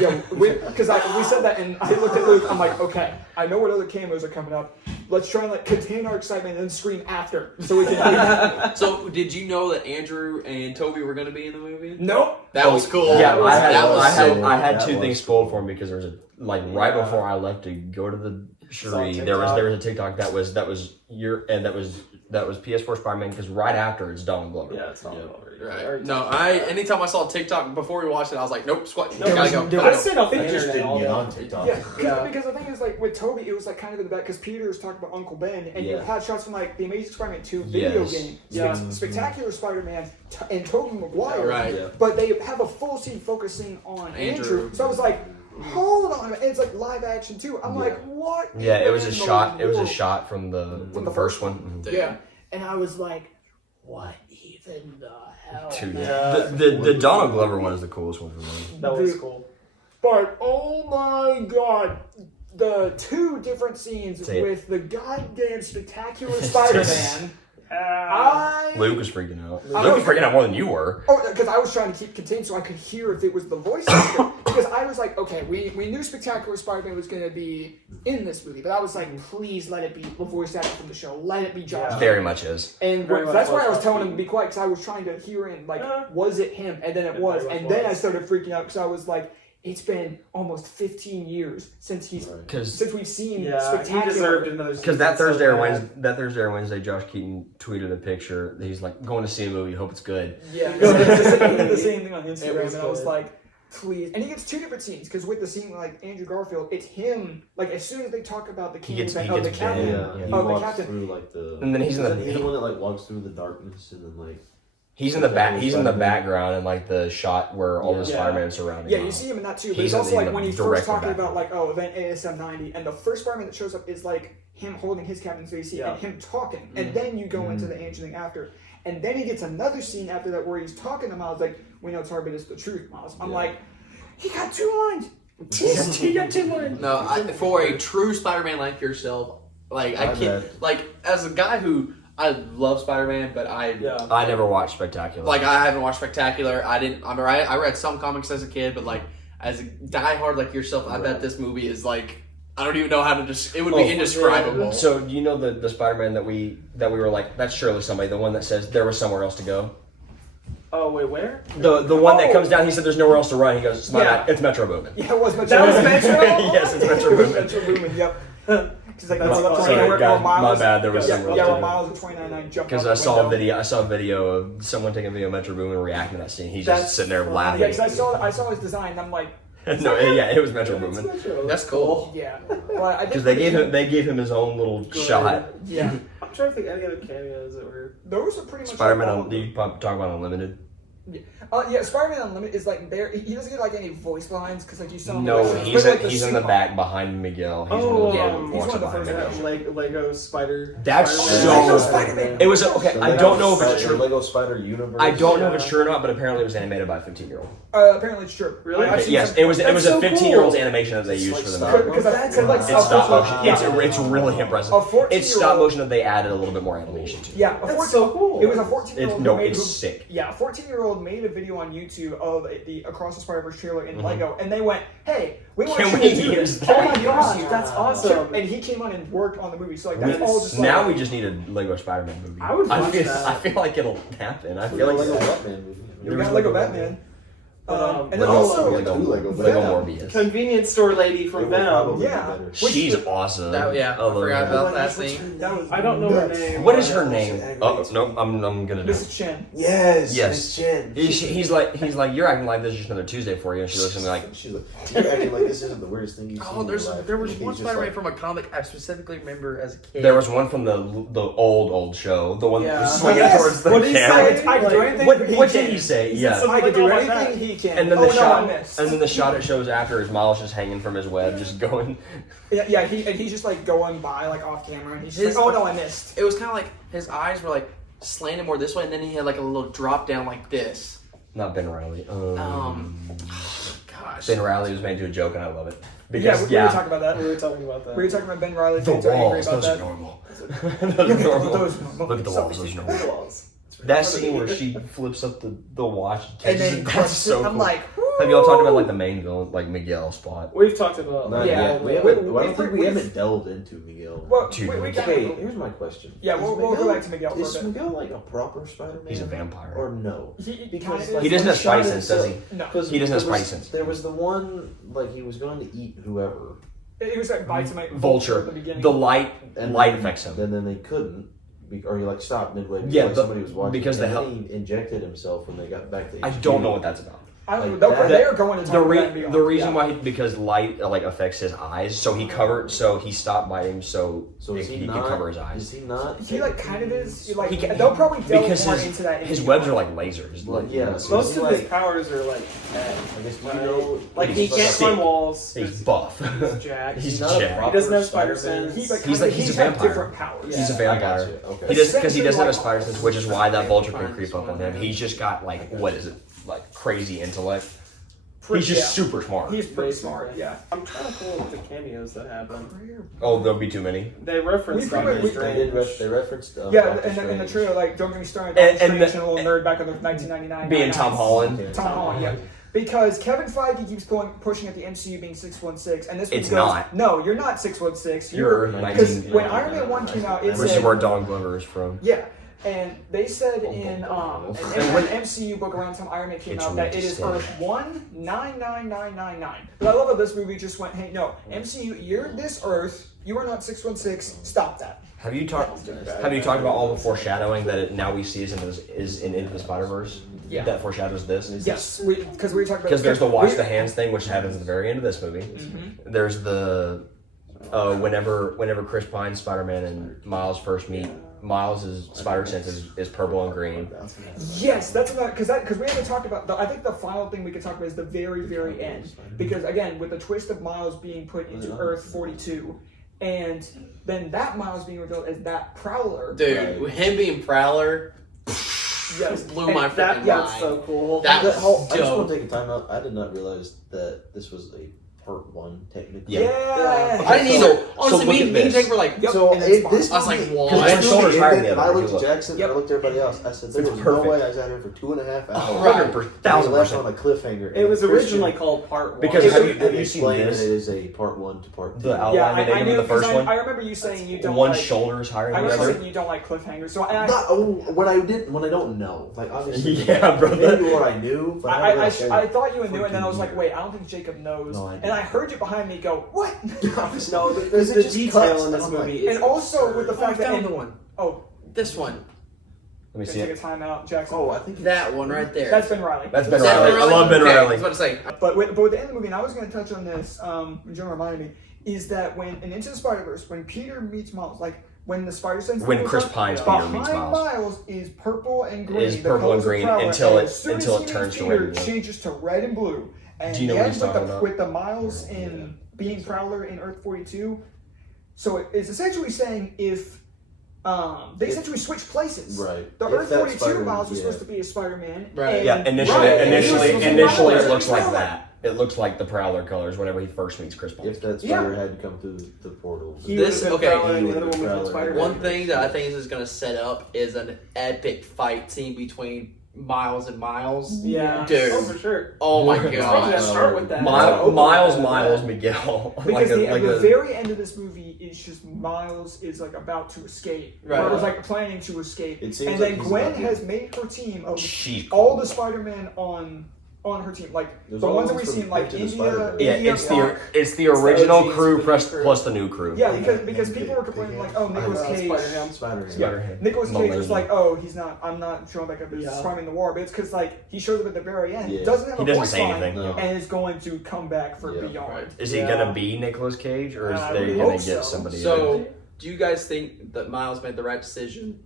yeah, because we said that, and I looked at Luke. I'm like, okay, I know what other cameos are coming up. Let's try and like contain our excitement and then scream after, so we can. So, did you know that Andrew and Toby were going to be in the movie? Nope. That was cool. Yeah, was- that was so I had that two was things cool. spoiled for me because there was a right Yeah. before I left to go to the It's on Shuri, there was TikTok. a TikTok that was that was PS4 Spider-Man because right after it's Donald Glover. Yeah, it's not. Right. No, anytime I saw TikTok before we watched it, I was like, nope, squat. No, Gotta go. I stayed off the I just internet didn't all get day. on TikTok. Yeah, because the thing is, like, with Toby, it was, like, kind of in the back, because Peter was talking about Uncle Ben, and you Yeah. had shots from, like, the Amazing Spider-Man 2 video Yes. game, Yeah. Spectacular Spider-Man, and Tobey Maguire, Right. Yeah. but they have a full scene focusing on Andrew. Andrew. So I was like, hold on, and it's, like, live action, too. I'm like, what? Yeah, it was a in the shot. It was a world? shot from the first one. Dude. Yeah, and I was like, what even the hell? Dude, man? the Donald Glover one is the coolest one for me. That was Dude. cool. But oh my god, the two different scenes Say it. with the goddamn Spectacular Spider-Man. I Luke was freaking out. I Luke was- was freaking out more than you were. Oh, because I was trying to keep contained so I could hear if it was the voice actor. Because I was like, okay, we knew Spectacular Spider-Man was going to be in this movie, but I was like, please let it be the voice actor from the show. Let it be Josh. Very much is. And Very much that's why I was was. telling him to be quiet, because I was trying to hear in, like, was it him? And then it was. very And much then I was. started freaking out, because I was like, it's been almost 15 years since since we've seen Yeah, Spectacular. he deserved another. Because that season Thursday so or bad. Wednesday, Josh Keaton tweeted a picture. That he's like going to see a movie. Hope it's good. Yeah, the same thing on It Instagram, was and I was good. like, please. And he gets two different scenes, because with the scene like Andrew Garfield, it's him. Like as soon as they talk about the king He gets of the banned. captain, Yeah, he of the walks captain. through like the. And then he's in the- Isn't he the one that like walks through the darkness and then like. He's in the back. He's in the background and like the shot where all the Yeah. Spider-Man surrounding Yeah, him. you see him in that too. But He's it's also in like the when he's direct first talking background. about like, oh, event ASM 90, and the first Spider-Man that shows up is like him holding his captain's AC Yeah. and him talking, and then you go into the Andrew thing after. And then he gets another scene after that where he's talking to Miles, like, we know it's hard, but it's the truth, Miles. I'm like, he got 2 lines. He got 2 lines. No, for a true Spider-Man like yourself, like I can't, like as a guy who I love Spider-Man, but I never watched Spectacular. Like I haven't watched Spectacular. I read some comics as a kid, but like as a diehard like yourself, I bet this movie is like I don't even know how to just. It would be indescribable. Yeah. So you know the Spider-Man that we were like, that's surely somebody. The one that says there was somewhere else to go. Oh wait, where? The one that comes down. He said there's nowhere else to run. He goes, it's Metro Boomin. Yeah, it was Metro. That was Metro. Yes, it's Metro Boomin. Metro Boomin. Yep. Like, sorry, guys, my bad. There was somewhere else to go. Miles at 29.9 jumped. Because I saw a video of someone taking a video of Metro Boomin reacting to that scene. He's just sitting there laughing. Yeah, because I saw his design and I'm like. No, it was Metro Boomin. That's cool. Yeah, because they gave him his own little shot. Yeah, I'm trying to think any other cameos that were. Those are pretty much. Spider-Man. Do you talk about Unlimited? Yeah, Spider-Man Unlimited is like there. He doesn't get like any voice lines because like you saw. No, he's in the back behind Miguel. He's he's one of the first Lego Spider. That's Lego Spider-Man. It was okay. I don't know if it's true. Lego Spider Universe. I don't know if it's true or not, but apparently it was animated by a 15-year-old. Apparently it's true. Really? Yes, it was a 15-year-old's animation that they used for the movie. Because that's like It's stop motion. It's really impressive. It's stop motion that they added a little bit more animation to. Yeah, that's so cool. It was a 14-year-old. No, it's sick. Yeah, a 14-year-old made a video on YouTube of the Across the Spider-Verse trailer in Lego, and they went, "Hey, we want you to do this." That? Oh my gosh, that's awesome! And he came on and worked on the movie, so like that's all just. Now we just need a Lego Spider-Man movie. I would watch that. I feel like it'll happen. I feel like Lego Batman movie. We got Lego Batman. And then Lego also Lego Morbius. Convenience store lady from Venom. Yeah, she's awesome. I forgot about that scene. I don't know her name. What is her name? Oh no, I'm gonna know. Mrs. Chen. Yes. Yes. Chen. He's like you're acting like this is just another Tuesday for you, and she looks at me like she's like you're acting like this isn't the weirdest thing you've seen. Oh, there was one Spider-Man from a comic I specifically remember as a kid. There was one from the old show, the one that was swinging towards the What did he camera. say? I can do anything. What did he say? Yeah. I can do anything he can. And then the shot it shows after is Miles just hanging from his web, just going. Yeah. He's just like going by like off camera, and he's just like, "Oh no, I missed." It was kind of like his eyes were like slanted more this way, and then he had like a little drop down like this. Not Ben Reilly. Gosh. Ben Reilly was made into a joke, and I love it. Because, we were talking about that. We were talking about that. We were talking about Ben Reilly. The fans are angry walls, about those are that. normal. Those are normal. Look at the walls, those are normal. That scene where she flips up the watch And then that's so cool. I'm like, have y'all talked about like the main villain, like Miguel spot? We've talked about. Not Yeah. yet. We haven't delved into Miguel. Well, Dude, we Okay, here's my question. Yeah, we'll go back to Miguel for a Is bit. Miguel like a proper Spider-Man? He's a vampire. Or no? Because He doesn't have Spidey sense, does he? No. He doesn't have Spidey sense. There was the one like he was going to eat whoever. It was like bites my Vulture. at the beginning. The light affects him. And then they couldn't. Or he like stopped midway because Yeah, somebody was watching. because and the then he injected himself when they got back to HQ. I don't know what that's about. I don't like know. that. They are going to talk about that The reason why because light like affects his eyes, so he stopped biting so is he not, could cover his eyes. Is he not? He like kind of is like He they'll probably delve because more into that. his webs are like lasers. Like, yeah, so Most is of he his powers are like. I guess you know. Like he He's can't sick. climb walls. He's buff. He's jacked. He's not a jacked. proper He doesn't have spider Spider-Man. sense. He's a vampire. Different powers. He's a I vampire. got you. Okay. He does because he doesn't have a spider sense, which is why that vulture can creep up on him. He's just got like what is it like crazy intellect. He's just super smart. He's pretty smart. Yeah. I'm trying to pull up the cameos that happen. Oh, there'll be too many. They referenced Doctor Strange. They referenced. Yeah, Doctor in the Strange. trailer, like don't get me started. And Doctor Strange the- and a little nerd back in the 1999. Being Tom Holland. Tom Holland, yeah. Because Kevin Feige keeps pushing at the MCU being 616, and this one It's goes, not. No, you're not 616. You're because 19. when Iron Man 1 came out, it Which is said where Don Glover is from. yeah. And they said in an MCU book around the time Iron Man came It's out that it is really Earth 199999. But I love how this movie just went, hey, no, MCU, you're this Earth, you are not 616. Stop that. Have you talked about all the foreshadowing that now we see is in Into the Spider-Verse? Yeah. That foreshadows this. Yes, because we were talking about Because there's the wash the hands thing, which happens at the very end of this movie. Mm-hmm. There's the whenever Chris Pine's Spider-Man and Miles first meet, Miles' spider sense is purple and green. Yes, that's about because we haven't talked about. I think the final thing we could talk about is the very, very end. Because again, with the twist of Miles being put into Earth 42, and then that Miles being revealed as that Prowler. Dude, him being Prowler. Yes. blew my freaking mind. That's so cool. That was I just want dope. to take a time out. I did not realize that this was a part 1 technically. Yeah. I didn't either. Honestly, look me at and this. Jake were like, Yep. So And it's this I was like, movie- what? because One this shoulder's movie higher ended, than the I other, looked if at you Jackson, Yep. I looked at everybody else. I said, there It's was perfect. no way I was out here for 2.5 hours. 100,000%. on a cliffhanger. It was And originally Christian called Part 1. Because Christian have you didn't seen explain this? that it is a part 1 to part 2. The outline Yeah, they I gave knew in the first because one. I remember you saying you don't One like. shoulder's higher I than the remember other. saying you don't like cliffhangers. So When I don't know, like obviously, Yeah, bro. maybe what I knew. But I thought you knew, and then I was like, freaking wait, I don't think Jacob knows. No, I and didn't. I heard you behind me go, what? No, Because the it just detail cuts, in this and I'm movie like- is And also with the I fact that found the one. oh, This one. Let me gonna see take it. a timeout, Jackson. Oh, I think That one right there. That's Ben Riley. That's Ben Is that Riley. I love Ben Okay, I Riley. was about to say. But with the end of the movie, and I was going to touch on this, when Jonah reminded me, is that when in Into the Spider-Verse, when Peter meets Miles, like when the Spider Sense When Chris up, Pine's Peter behind meets Miles. is purple and green. Is the purple and colors of green Prowler, until and it- as soon until as it he turns meets to Peter, red and blue. changes to red and blue. And Do you know the what end he's with talking the about? with the Miles in being Prowler in Earth 42. So it's essentially saying if they essentially switch places. Right. The If Earth that 42 Spider-Man, Miles was yeah. supposed to be a Spider-Man. Right. and- Yeah, initially, Right, and he was initially, supposed to be initially Prowler. it looks like Prowler. that. It looks like the Prowler colors whenever he first meets Chris Pine. If that spider had come through the portal, He This- would've been okay, Prowler and he the other would've one been was Prowler. Spider-Man. One thing that I think this is going to set up is an epic fight scene between Miles and Miles. Yeah. Dude. Oh, for sure. Oh my Probably god. gonna start with that. Miles, Miguel. Because the a- very end of this movie is just Miles is like about to escape, Right. or is like planning to escape, It seems and like then he's Gwen about to- has made her team of She- all the Spider-Man on her team, like There's the all ones that ones we've from seen, like Into the India. Spider-Man. Yeah, India, Clark. it's the original OGs crew for the plus crew. plus the new crew. Yeah, because people were complaining like, oh, Nicolas Cage. Spider-Ham. Spider-Man. Spider-Man. Nicolas Cage was Millennium. like, oh, I'm not showing back up as Yeah. Spider-Man in the war, but it's because like he shows up at the very end, Yeah. doesn't have He a doesn't voice say line, anything. No. and is going to come back for Yeah. Beyond. Is he Yeah. gonna be Nicolas Cage, or is I they would gonna hope get so. somebody? So, do you guys think that Miles made the right decision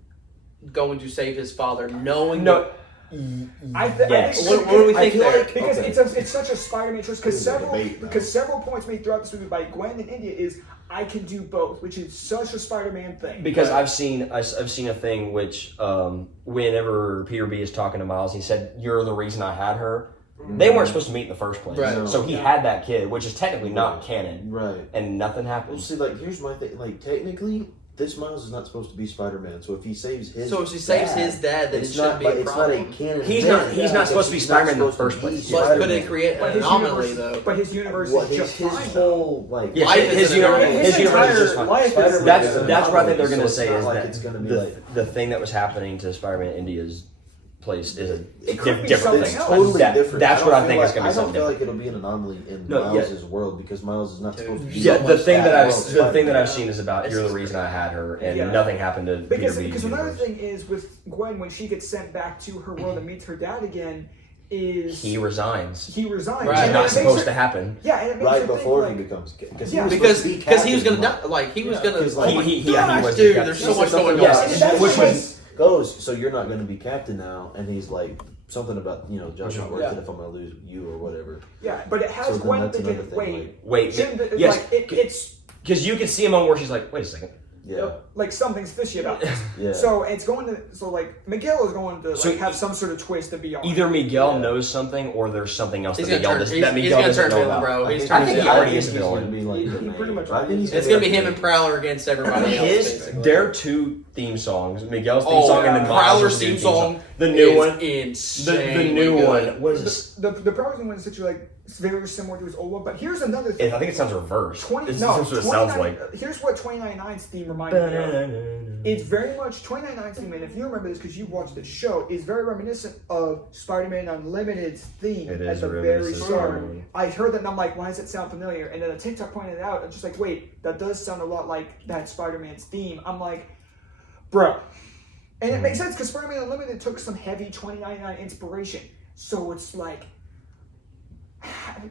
going to save his father, knowing No. Yes. What do we I think feel there? like- Because okay. it's such a Spider-Man choice. Because This is a debate now. several points made throughout this movie by Gwen and India is I can do both, which is such a Spider-Man thing. Because I've seen a thing which whenever Peter B is talking to Miles, he said, "You're the reason I had her." They weren't supposed to meet in the first place, Right. so he had that kid, which is technically not canon, Right. and nothing Well, happened. see, like, here's my thing. Like, technically, this Miles is not supposed to be Spider-Man. So if he saves his, So if he saves his dad, then it it's shouldn't not. be a It's not a problem. canon. He's event, not- he's not because supposed to be he's Spider-Man in the supposed first to be place. But could Spider-Man. it create But an his anomaly, universe, though? but his universe What is his just fine. whole like Yeah, Life his is universe, an anomaly. his universe is just entire fine. life is Spider-Man That's is an that's what I think they're anomaly, gonna so say it's not is like that it's gonna be the like the thing that was happening to Spider-Man India's place is a It could be different something thing. it's else. totally That- different. That's don't what I feel think is like- gonna be I don't something feel like different. it'll be an anomaly in No, yeah. Miles' world because Miles is not supposed to be. Yeah, the thing that I've Spider-Man. the thing that I've seen is about you're the reason I had her, and Yeah. nothing happened to Because Peter B's another universe. thing is with Gwen when she gets sent back to her world and meets her dad again, is He resigns. he resigns. Right. Which is And not it makes supposed her- to happen. Yeah, and it makes Right her before think, he like, becomes, Yeah, was Because supposed to be he was captain gonna of die. Like he was gonna. because, Oh like, my he gosh, was dude! the There's so captain. much going Yes. on. And that's Which what- was goes, so you're not going to be captain now, and he's like something about Josh not worth Yeah. it if I'm going to lose you or whatever. Yeah, but it has So then Gwen that's thinking, another thing, wait, wait. shouldn't Yes, like it's because you can see a moment where she's like, "Wait a second." Yeah, like something's fishy about this. yeah. So it's going to like Miguel is going to like So have some sort of twist to be on. Either Miguel knows something, or there's something else He's that gonna Miguel turn. doesn't He's, that he's Miguel gonna doesn't turn know villain, about. bro. He's I think he already is he's a gonna villain. be like the He main- pretty much I think he's It's gonna be him and Prowler against everybody else. His Basically. their two theme songs, Miguel's theme Oh, song and then Miles' Prowler's theme theme song. the new is one, insane. the new good. one. What is this? The Prowler's one is such like very similar to his old one, but here's another thing. I think it sounds reversed. 20, This no, is what it sounds 29 like. Here's what 29's theme reminded me of. It's very much 29's theme, and if you remember this because you watched the show, is very reminiscent of Spider-Man Unlimited's theme It at is the very reminiscent of start. Spider-Man. I heard that and I'm like, why does it sound familiar? And then a TikTok pointed it out. I'm just like, wait, that does sound a lot like that Spider-Man's theme. I'm like, bro. And it makes sense because Spider-Man Unlimited took some heavy 2099 inspiration. So it's like,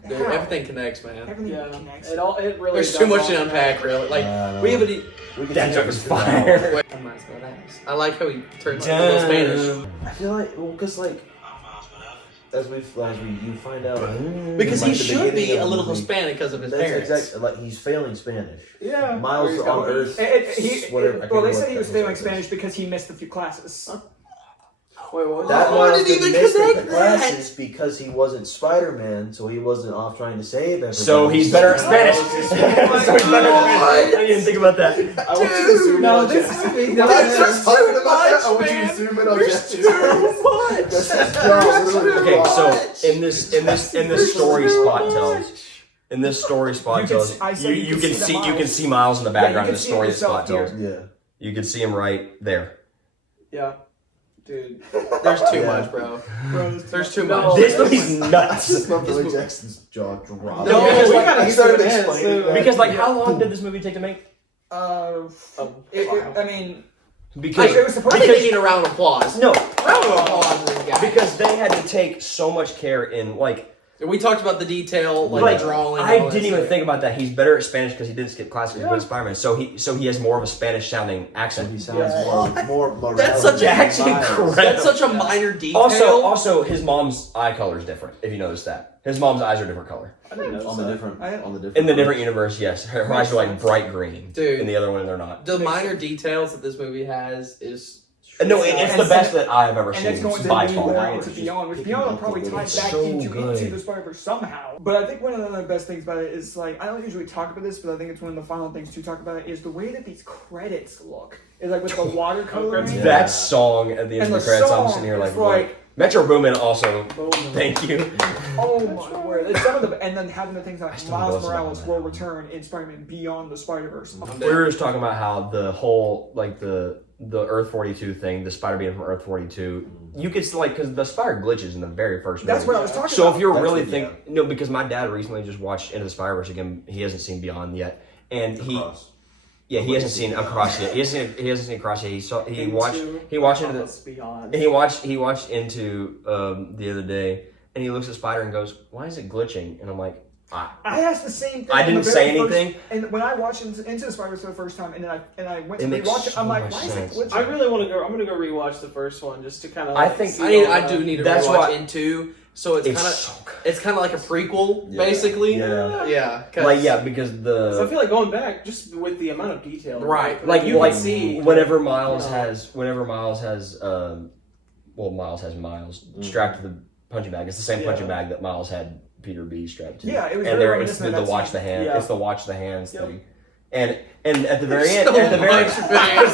Dude, how? everything connects, man. Everything Yeah, connects. it really. There's does too much all to unpack, connect. really. Like Yeah, I know. we haven't. e- We can That see joke it was now. fire. Wait, I might as well ask. I like how he turns into a little Spanish. I feel like, well, because like, as you find out, Because like he the should beginning be of a the little movie, Hispanic because of his that's parents. exactly like he's failing Spanish. Yeah. Miles Where he's on going. Earth. Well, they said he was failing Spanish because he missed a few classes. Wait, what? That Oh, I Miles didn't even missed connect the that. classes because he wasn't Spider-Man, so he wasn't off trying to save everybody. So he's better at Spanish. So he's better at Spanish. I didn't even think about that. I want you to zoom in on this Jackson. movie. No, There's there's too talking about that. much, I want you man. to zoom in on There's Jackson. too much. Okay, so in this story Spot tells you can see Miles in the background of the story that Spot tells. Yeah. You can see him right there. Yeah. Dude. There's too much, bro. There's too much. This movie's nuts. Just love the way Jackson's jaw dropped. No, because we like, gotta he get started to it. explaining that. Because like, how long did this movie take to make? I mean, Because it was supposed I'm to be. taking a round of applause. no, Round of applause for these guys. because they had to take so much care in like. We talked about the detail, like Like, the drawing. I all that didn't even stuff. think about that. He's better at Spanish because he didn't skip classes because he was Spider-Man. So he has more of a Spanish sounding He accent. sounds more That's such a That's incredible. That's such a minor detail. Also, his mom's eye color is different. If you notice that, his mom's eyes are different color. I didn't know on the different In the different universe, yes, her eyes are like bright green. Dude. In the other one, they're not. the minor details that this movie has is No, it's the best that I have ever And that's seen going to by be more far. into Beyond, which Beyond will probably tie back so into good. the Spider-Verse somehow. But I think one of the best things about it is, like, I don't usually talk about this, but I think it's one of the final things to talk about it, is the way that these credits look. Is like with the watercolor. Yeah. That song at the end And of the the credits, I'm song sitting here is like, like- Metro Boomin also. Thank you. Oh my word! It's some of the, and then having the things like still Miles listen to Morales that. will return in Spider-Man Beyond the Spider-Verse. We were just talking about how the whole like the Earth 42 thing, the Spider being from Earth 42, you could still like because the Spider glitches in the very first movie. That's what I was talking So about. if you're That's really what- no, because my dad recently just watched Into the Spider-Verse again. He hasn't seen Beyond yet, and he hasn't seen Across yet. He hasn't seen Across yet. He watched into the Beyond. he watched into the other day, and he looks at Spider and goes, "Why is it glitching?" And I'm like, I asked the same thing. I didn't in the say very anything. and when I watched Into the Spider-Verse for the first time, and then I went to It makes rewatch it, I'm so like, much why is it sense. glitching? I really want to go. I'm gonna go rewatch the first one just to kind of. I think- I do need to That's rewatch why- Into. So it's kind of so good. it's kind of like a prequel, Yeah. basically. Yeah. 'cause- Like because I feel like going back just with the amount of detail. Right. like you like can see whenever Miles Yeah. has Miles has Miles strapped to the punching bag. It's the same punching bag that Miles had Peter B strapped to. Yeah, it was and very there it's reminiscent the of that watch scene. the hand. Yeah. It's the watch the hands Yep. thing. And at the very end, So much, man.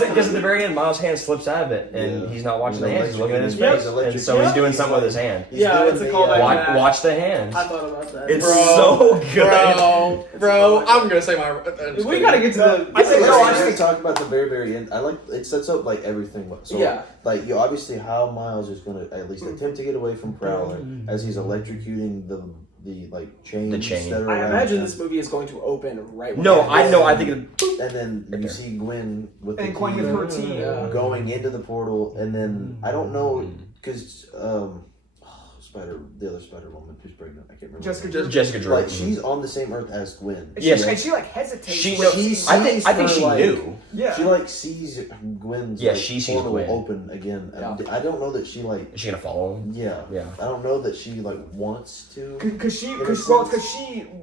because at the very end, Miles' hand slips out of it, and Yeah. he's not watching the He's hands. He's looking at his Yep. face, and so he's doing something with his hand. Yeah, it's a callback. Watch, watch the hands. I thought about that. It's Bro, so good. bro. I'm gonna say my. We gotta get to the. I think Let's no, just I talk about the very end. I like it sets up like everything. So Yeah. like you obviously how Miles is going to at least attempt to get away from Prowler as he's electrocuting the like chains. The chain. that are I around imagine him. this movie is going to open right. when No, that I is. know. I think And then you there. see Gwen with the And Gwen key with her team. Yeah. going into the portal, and then I don't know because the other Spider Woman who's pregnant. I can't remember. Jessica her name. Jones. Jessica Jones. Like she's on the same Earth as Gwen. And Yes. and she like hesitates. She when knows- sees- I think her, she like, knew. Yeah. She like sees Gwen's Yeah, like, she sees portal Gwen. open again. Yeah. I don't know that she like Is she gonna follow him? yeah. Yeah. I don't know that she like wants to. Because she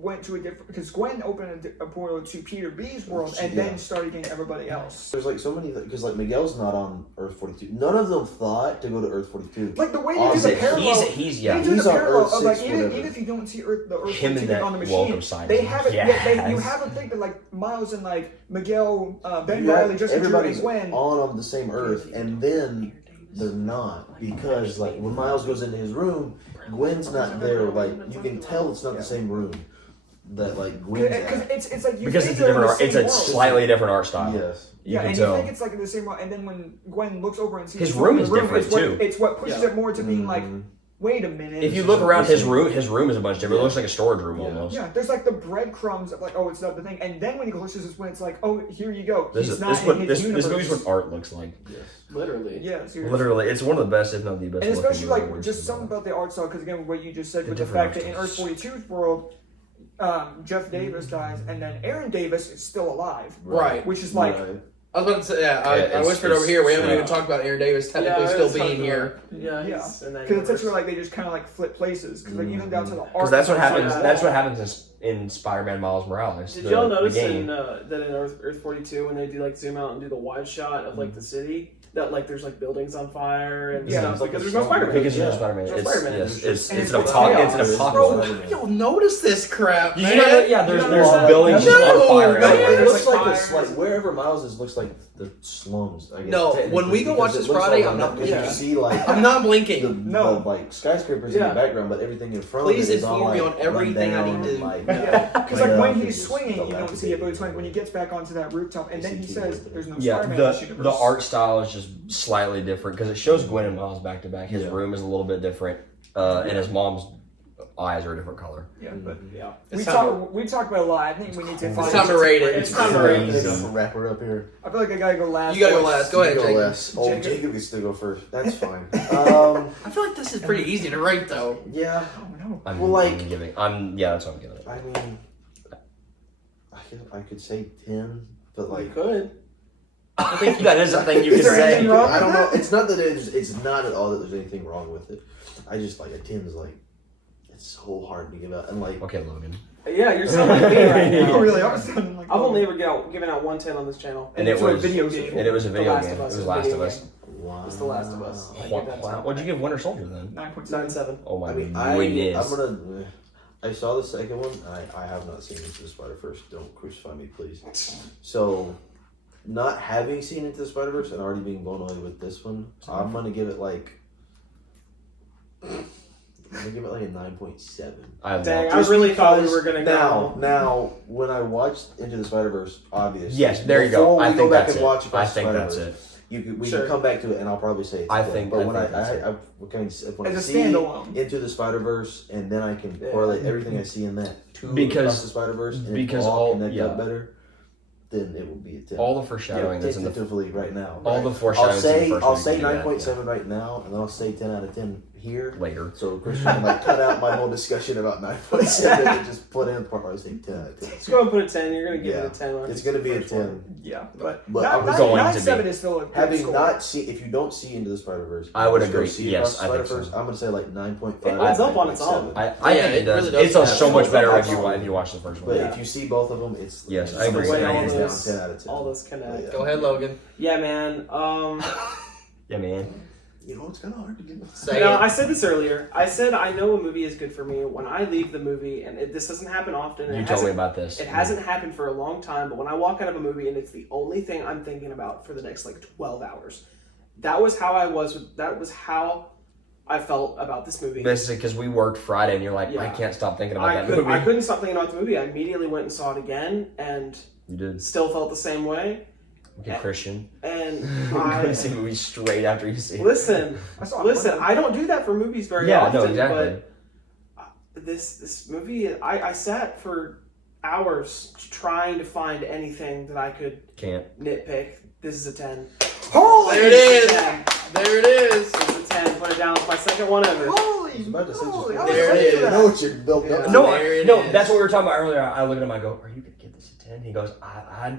went to a different. Because Gwen opened a portal to Peter B's world and then started getting everybody else. There's like so many because like Miguel's not on Earth 42. None of them thought to go to Earth 42. Like the way they Oh, do is the it- parallel. He's They do He's the on parallel Earth of like 6, even whatever. if you don't see the Earth Him and 42 that on the welcome machine, sign. they have it. Yes. You have to think that like Miles and like Miguel, Ben You have- Riley, Jessica Drew, and everybody's Gwen. on the same Earth, and then they're not because like when Miles goes into his room, Gwen's not there. Like you can tell it's not the same room that like Gwen's Because at. it's like you Because think it's a they're in different. the It's same a world. slightly different art style. Yes. You Yeah, can and tell. you think it's like in the same world, and then when Gwen looks over and sees His someone room in is the different, it's what, too. It's what pushes Yeah. it more to being like, wait a minute. If you look around his room is a bunch different. It looks like a storage room almost. Yeah, there's like the breadcrumbs of like, oh, it's not the thing, and then when he goes to this when it's like, oh, here you go. This He's is not this what in his this universe. movie's what art looks like. Literally. Yeah, seriously. Literally, it's one of the best, if not the best. And especially looking like just something about the art style, because again, what you just said The with the different fact that in art Earth styles. 42's world, Jeff Davis dies, and then Aaron Davis is still alive, Right. which is like. Right. I was about to say, I it's- whispered over here. We haven't it's- even talked about Aaron Davis technically still being here. Yeah. Yeah, he's in that because it's such universe. where like they just kind of like flip places, because like even down to the art. Because that's what style. happens. Yeah. That's what happens in Spider-Man Miles Morales. Did y'all notice that in Earth 42 when they do like zoom out and do the wide shot of like the city? That like there's like buildings on fire and stuff because there's no Spider-Man. Because there's no Spider-Man. There's no Spider-Man. It's And an apocalypse. Bro, you'll notice this crap, man. There's buildings just on fire. It looks There's like like this, like wherever Miles is, looks like the slums. I guess, No, when we go watch this Friday, I'm not blinking. You see like I'm not blinking. the like skyscrapers in the background, but everything in front Please of it is all inform me like on everything I need to like, Because like when he's swinging, you don't see it, but it's when he gets back onto that rooftop, and then he says, "There's no Spider-Man in this universe." The art style is just slightly different because it shows Gwen and Miles back to back. His room is a little bit different, and his mom's eyes are a different color. Yeah, but It's we talked about a lot. I think we need to find. It's time to rate it. It's time to rate it. Wrap it up here. I feel like I gotta go last. You gotta go last. Go ahead, You go Jacob. last. Oh, Jacob gets to go first. That's fine. I feel like this is pretty easy to rate, though. Yeah. Oh no. I'm Well, like- that's what I'm giving it. I mean, I could say 10, but like. could. I think that is a thing you can Is there say. anything wrong? I don't know. It's not that it's not at all that there's anything wrong with it. I just like a 10 is like it's so hard to give out and like. Okay, Logan. Yeah, you're sounding like me right You now. really are sounding like. I've only ever given out 110 on this channel. And it for a was video game. And it was a The video Last game. of It Us was is a Last video of Us. game. Wow. It's The Last of Us. What'd you give Winter Soldier then? 9.7. Oh my I mean, goodness. I'm gonna. I saw the second one. I have not seen Into the Spider-Verse. Don't crucify me, please. So, not having seen Into the Spider-Verse and already being blown away with this one, I'm gonna give it like. I'm gonna give it like a 9.7. Dang, I really thought we were gonna go. Now, when I watched Into the Spider-Verse, obviously. Yes, there you go. before I we think go back that's and it. watch I Across the think that's Spider-Verse, it. We Sure. can come back to it, and I'll probably say. It's I 10. think- But I when think that's it. when As I a see standalone. Into the Spider-Verse, and then I can correlate everything I see in that to Because- Across the Spider-Verse, and because it all all- connect yeah. up better, then it will be a 10. All the foreshadowing that's in the Tentatively right now. all the foreshadowing. I'll that's in say the first I'll movie say can do that, 9.7 right now, and then I'll say 10 out of 10 here. later. So Christian can like cut out my whole discussion about 9.7 and just put in the part where I say 10 out of 10. Let's go and put a 10. You're gonna give it a 10. aren't It's you? gonna be a First one. 10. Yeah, but I was going to 9.7 be. is still a good Having score. not seen, if you don't see Into the Spider-Verse, I would just go agree. see Yes, Across the I think Spider-Verse, so. I'm gonna say like 9.5. It holds up on its 9.7. own. I Yeah, think it it does. really does. It's so much better if Absolutely. you watch the first But one. if you see both of them, it's Yes, I it's agree. hands All down those- 10 out of 10. All those connect. Yeah. Go ahead, Logan. Yeah, man. Yeah, man. You know, it's kind of hard to get. Say No, it. I said this earlier. I said I know a movie is good for me when I leave the movie, and this doesn't happen often. and You it told me hasn't- about this. It hasn't happened for a long time, but when I walk out of a movie and it's the only thing I'm thinking about for the next like 12 hours, that was how I was. That was how I felt about this movie. Basically, because we worked Friday, and you're like, Yeah. I can't stop thinking about I that movie. couldn't stop thinking about the movie. I immediately went and saw it again, and You did. still felt the same way. Okay, Christian. And You're I gonna see movies straight after you see it. listen. I saw Listen, I don't do that for movies very Yeah, often. no, exactly. But this movie, I sat for hours trying to find anything that I could Can't. nitpick. This is a 10. Holy! There it is. It's a 10. There it is. It's a 10. Put it down. It's my second one ever. Holy! I was about to say, just Holy! I go. was There it ready for is. that. know what you're built up. Yeah. to. No, There it no, is. that's what we were talking about earlier. I look at him, I go, are you gonna give this a 10? He goes, I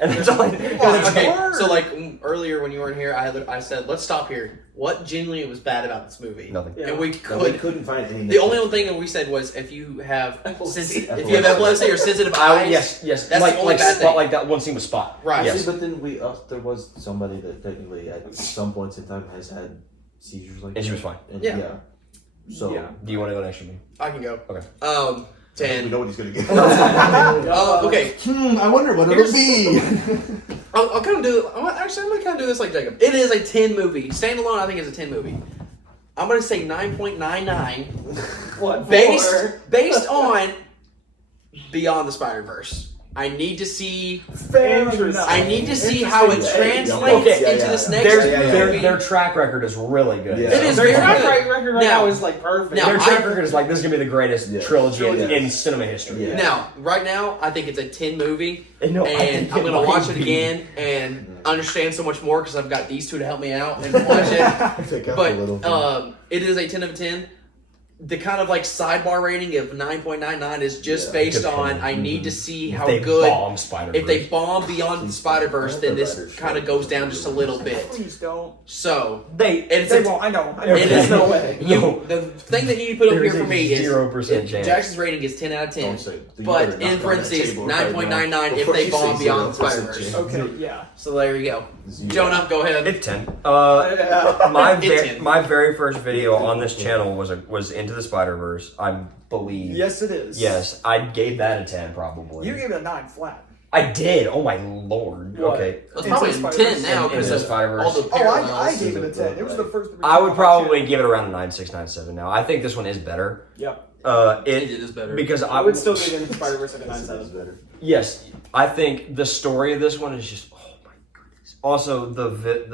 and that's all I Okay, so like earlier when you weren't here, I said let's stop here. What genuinely was bad about this movie? Nothing. Yeah. And we No, we could. couldn't find any. The only one thing that we said was if you have Epilepsy. if you have epilepsy or sensitive eyes, yes. that's like the only bad Spot, thing. like that one scene with Spot. Right. Yes. See, but then there was somebody that technically at some points in time has had seizures like And she that. was fine. And Yeah. So Yeah. Do you want to go next to me? I can go. Okay. 10. we know what he's gonna get. Okay, I wonder what it'll be. I'll kind of do. I'm gonna kind of do this like Jacob. It is a 10 movie. Standalone, I think it's a 10 movie. I'm gonna say 9.99 What? based on Beyond the Spider-Verse. I need to see. Fair Interesting. enough. I need to see how it Interesting. translates Okay, into this next movie. Their track record is really good. Yeah. It is Their very track good. record right Now- now is like perfect. now- Their track record is like, this is going to be the greatest Yeah. trilogy Yeah. in cinema history. Yeah. Now, right now, I think it's a 10 movie, And no, I and think I'm it gonna might watch it be. again and understand so much more because I've got these two to help me out and watch it. Pick up a little. But it is a 10 of 10. the kind of like sidebar rating of 9.99 is just based on I need to see how if good. If they bomb Beyond the Spider-Verse, then this kind of goes down just a little bit. Please don't. So They won't. I know. It is no way. The thing that you need to put up here for me is 0% chance. Jackson's rating is 10 out of 10, but in parentheses 9.99 if they bomb Beyond the Spider-Verse. Okay, yeah. So there you go. Jonah, go ahead. It's 10. It's 10. My very first video on this channel was Into the Spider-Verse, I believe. Yes, it is. Yes, I gave that a 10 probably. You gave it a 9 flat. I did. Oh my lord. What? Okay. It's probably a 10 now Into because the of Spider-Verse. all the I parallels. gave it a 10. It was the first. I would probably give it around a 9.6, 9.7 now. I think this one is better. Yep. It is better. Because I would still give Into the Spider-Verse like a 9.7. Yes, I think the story of this one is just, oh my goodness. Also, the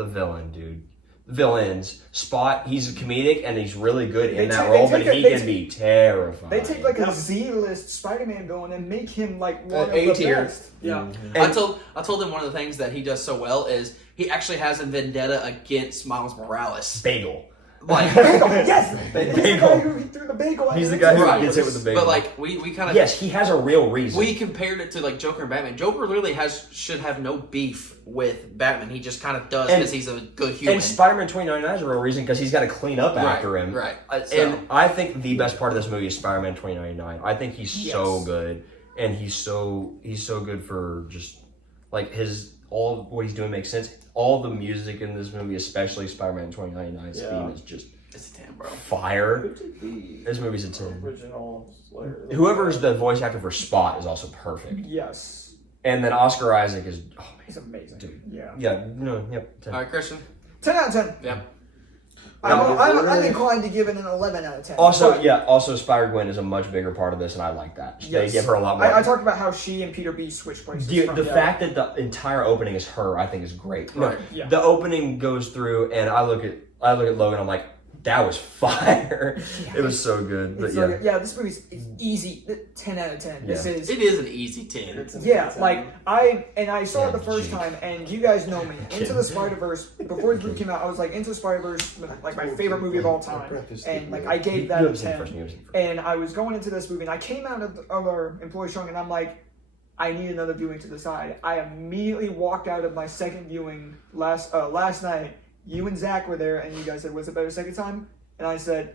villain, dude. Villains. Spot, he's comedic and he's really good in that role, but he can be terrifying. They take like a Z-list Spider-Man villain and make him like one of the A-tier. best. Yeah. I told him one of the things that he does so well is he actually has a vendetta against Miles Morales. Bagel. Like Bagel, yes! He's the Bagel. guy who threw the bagel at He's the him. guy who Right. gets hit with the bagel. But like we kind of yes, he has a real reason. we compared it to like Joker and Batman. Joker really should have no beef with Batman. He just kind of does because he's a good human. And Spider-Man 2099 is a real reason because he's got to clean up after him. Right. And I think the best part of this movie is Spider-Man 2099. I think he's so good, and he's so good for just like all what he's doing makes sense. All the music in this movie, especially Spider-Man 2099's theme, is just It's a 10, bro. fire. This movie's a 10. Original Slayer. Whoever's the voice actor for Spot is also perfect. Yes. And then Oscar Isaac is, oh man, He's amazing. dude. Yeah. Yeah, no, yep. 10. All right, Christian. 10 out of 10. Yeah. I'm inclined to give it an 11 out of 10. Also Spider-Gwen is a much bigger part of this, and I like that. They Yes. give her a lot more. I talked about how she and Peter B switch places. The fact that the entire opening is her, I think, is great. Right. Yeah. The opening goes through, and I look at Logan. I'm like, that was fire. It was so good. But It's like, this movie's easy. 10 out of 10. This is. It is an easy 10. Like I saw it the first time, and you guys know me. Into the Spider-Verse. Before this movie came out, I was like, Into the Spider-Verse, like my favorite movie of all time, and like I gave that a 10. And I was going into this movie, and I came out of our employee strong, and I'm like, I need another viewing to decide. I immediately walked out of my second viewing last night. You and Zach were there, and you guys said, "Was it better second time?" And I said,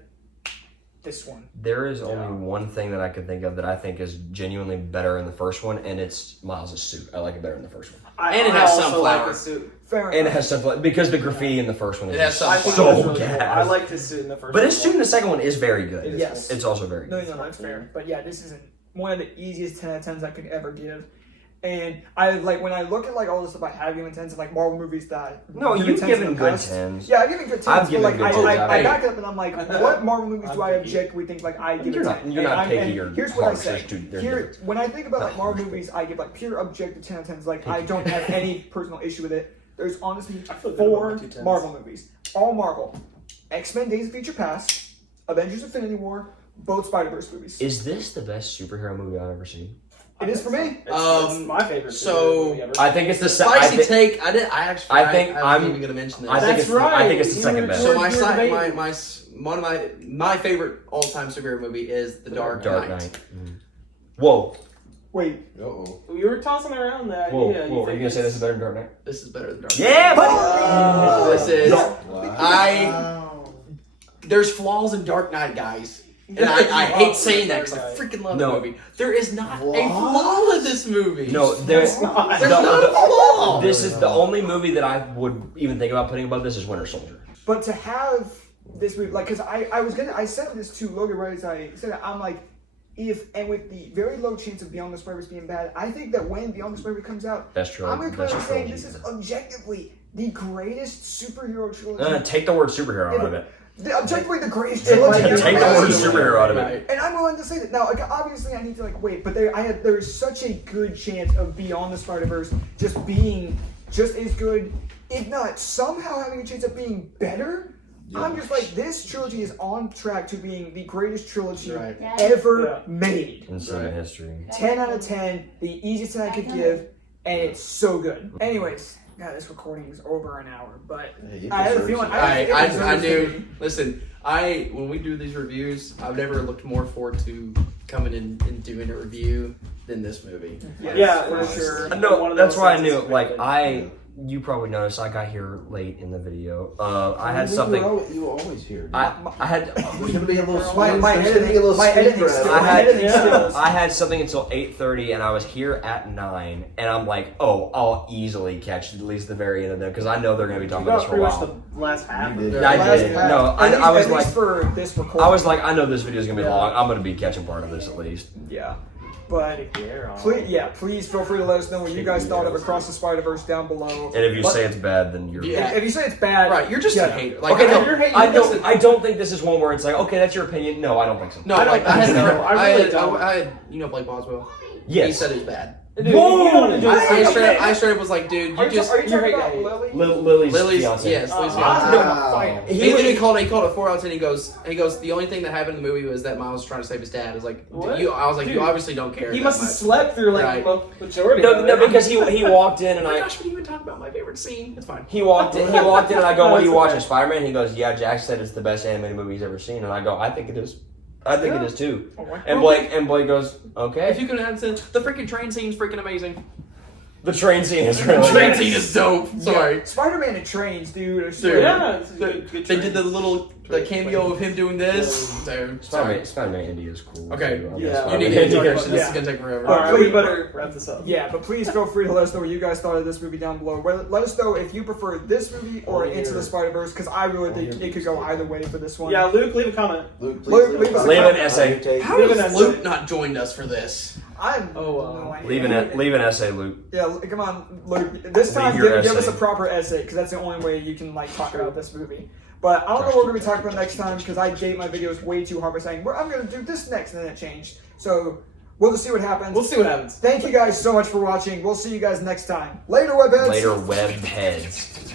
"This one." There is only one thing that I could think of that I think is genuinely better in the first one, and it's Miles' suit. I like it better in the first one. And it has also sunflower. like the suit. Fair And enough. it has stuff because the graffiti in the first one is It has so some- I think it was really gas. cool. I liked his suit in the first But one. his suit in the second one is very good. Yes. It's also very No, good. that's fair. But yeah, this is one of the easiest 10 out of 10s I could ever give. And I like when I look at like all the stuff I have given 10s and like Marvel movies that No, given you've 10s in given the good past. 10s. Yeah, I've given good 10s. I've but given like good I 10s. back it up and I'm like, what Marvel movies do I objectively think like I give You're a not- 10? you're not And picky and or here's what I harsh. say. There's Here, difference. when I think about like Not Marvel harsh, movies, I give like pure objective 10 out of 10s. Like I don't have any personal issue with it. There's honestly feel good about 4 my 2 10s. Marvel movies, all Marvel. X-Men: Days of Future Past, Avengers: Infinity War, both Spider-Verse movies. Is this the best superhero movie I've ever seen? It is for me. It's my favorite. so superhero movie ever. I think it's the Spicy take. I wasn't I'm- even gonna mention this. I think That's it's I think it's the right. second You best. So were- one of my favorite all time superhero movie is The Dark Knight. Mm. Whoa, Wait, Uh-oh. We were tossing around that whoa, idea. whoa! Are you gonna say this is better than Dark Knight? This is better than Dark Knight. Yeah, buddy. This is Wow. there's flaws in Dark Knight, guys. And I hate saying that because I freaking love No. the movie. There is not a flaw in this movie. No, there's not. There's not a flaw. This is the only movie that I would even think about putting above this is Winter Soldier. but to have this movie, like, because I said this to Logan right as I said it, I'm like, and with the very low chance of Beyond the Spider-Verse being bad, I think that when Beyond the Spider-Verse comes out, That's true. I'm going to come That's out a saying trilogy. this is objectively the greatest superhero trilogy. Take the word superhero out of it. Objectively the greatest trilogy. Take the ever word made. superhero out of it. And I'm willing to say that. Now, like, obviously, I need to wait, but there's such a good chance of Beyond the Spider-Verse just being just as good, if not somehow having a chance of being better. I'm just like, this trilogy is on track to being the greatest trilogy ever made. In cinema history. 10 out of 10, the easiest thing I could give, and it's so good. Anyways, God, this recording is over an hour, but Hey, I had a feeling. I knew. Listen, when we do these reviews, I've never looked more forward to coming in and doing a review than this movie. Yeah, for sure. No, that's why I knew. Like you probably noticed I got here late in the video. I had something. You were always here. I had. There's gonna be a little. My editing skills. I had something until 8:30, and I was here at 9, and I'm like, oh, I'll easily catch at least the very end of them because I know they're gonna be talking about this for a while. Pretty much the last half. You did. I did. No, I was like, for this recording. I was like, I know this video is gonna be long. I'm gonna be catching part of this at least. Yeah. But please feel free to let us know what you guys thought of Across the Spider-Verse down below. And if you say it's bad, then you're if you say it's bad, right? You're just a hater. Like, okay, you're hating. I don't think this is one where it's like, okay, that's your opinion. No, I don't think so. No, I had Blake Boswell. Yes. He said it was bad. Dude, I straight up was like, dude, Are you talking about Lily? Lily's fiance. Yes, Lily's Wow. fiance. He called it 4 out of 10. He goes, the only thing that happened in the movie was that Miles was trying to save his dad. I was like, I was like, Dude, you obviously don't care. He that must have much. slept through like the majority. No, because he walked in and Oh my gosh, we didn't even talk about my favorite scene. It's fine. He walked in and I go, what are you watching, Spider-Man? He goes, yeah, Jack said it's the best animated movie he's ever seen. And I go, I think it is. I think it is too. And Blake goes, okay. If you can add the freaking train scene's freaking amazing. The train scene is really The train nice. scene is dope. Sorry. Yeah. Spider-Man and trains, dude. Yeah, it's a good They did the cameo of him doing this. Dude, sorry. Spider-Man Indy is cool. Okay. Too. You need to talk about this. Is gonna take forever. Alright, we better wrap this up. Yeah, but please feel free to let us know what you guys thought of this movie down below. Let us know if you prefer this movie or Into the Spider-Verse, because I really think it could go either way for this one. Yeah, Luke, leave a comment. Luke, please leave an essay. How has Luke not joined us for this? Leave an essay, Luke. Yeah, come on, Luke. This time, give us a proper essay, because that's the only way you can talk about this movie. But I don't know what we're going to be talking about next time, because I gave my videos way too hard by saying, I'm going to do this next, and then it changed. So, we'll just see what happens. We'll see what happens. Thank you guys so much for watching. We'll see you guys next time. Later, webheads. Later, webheads.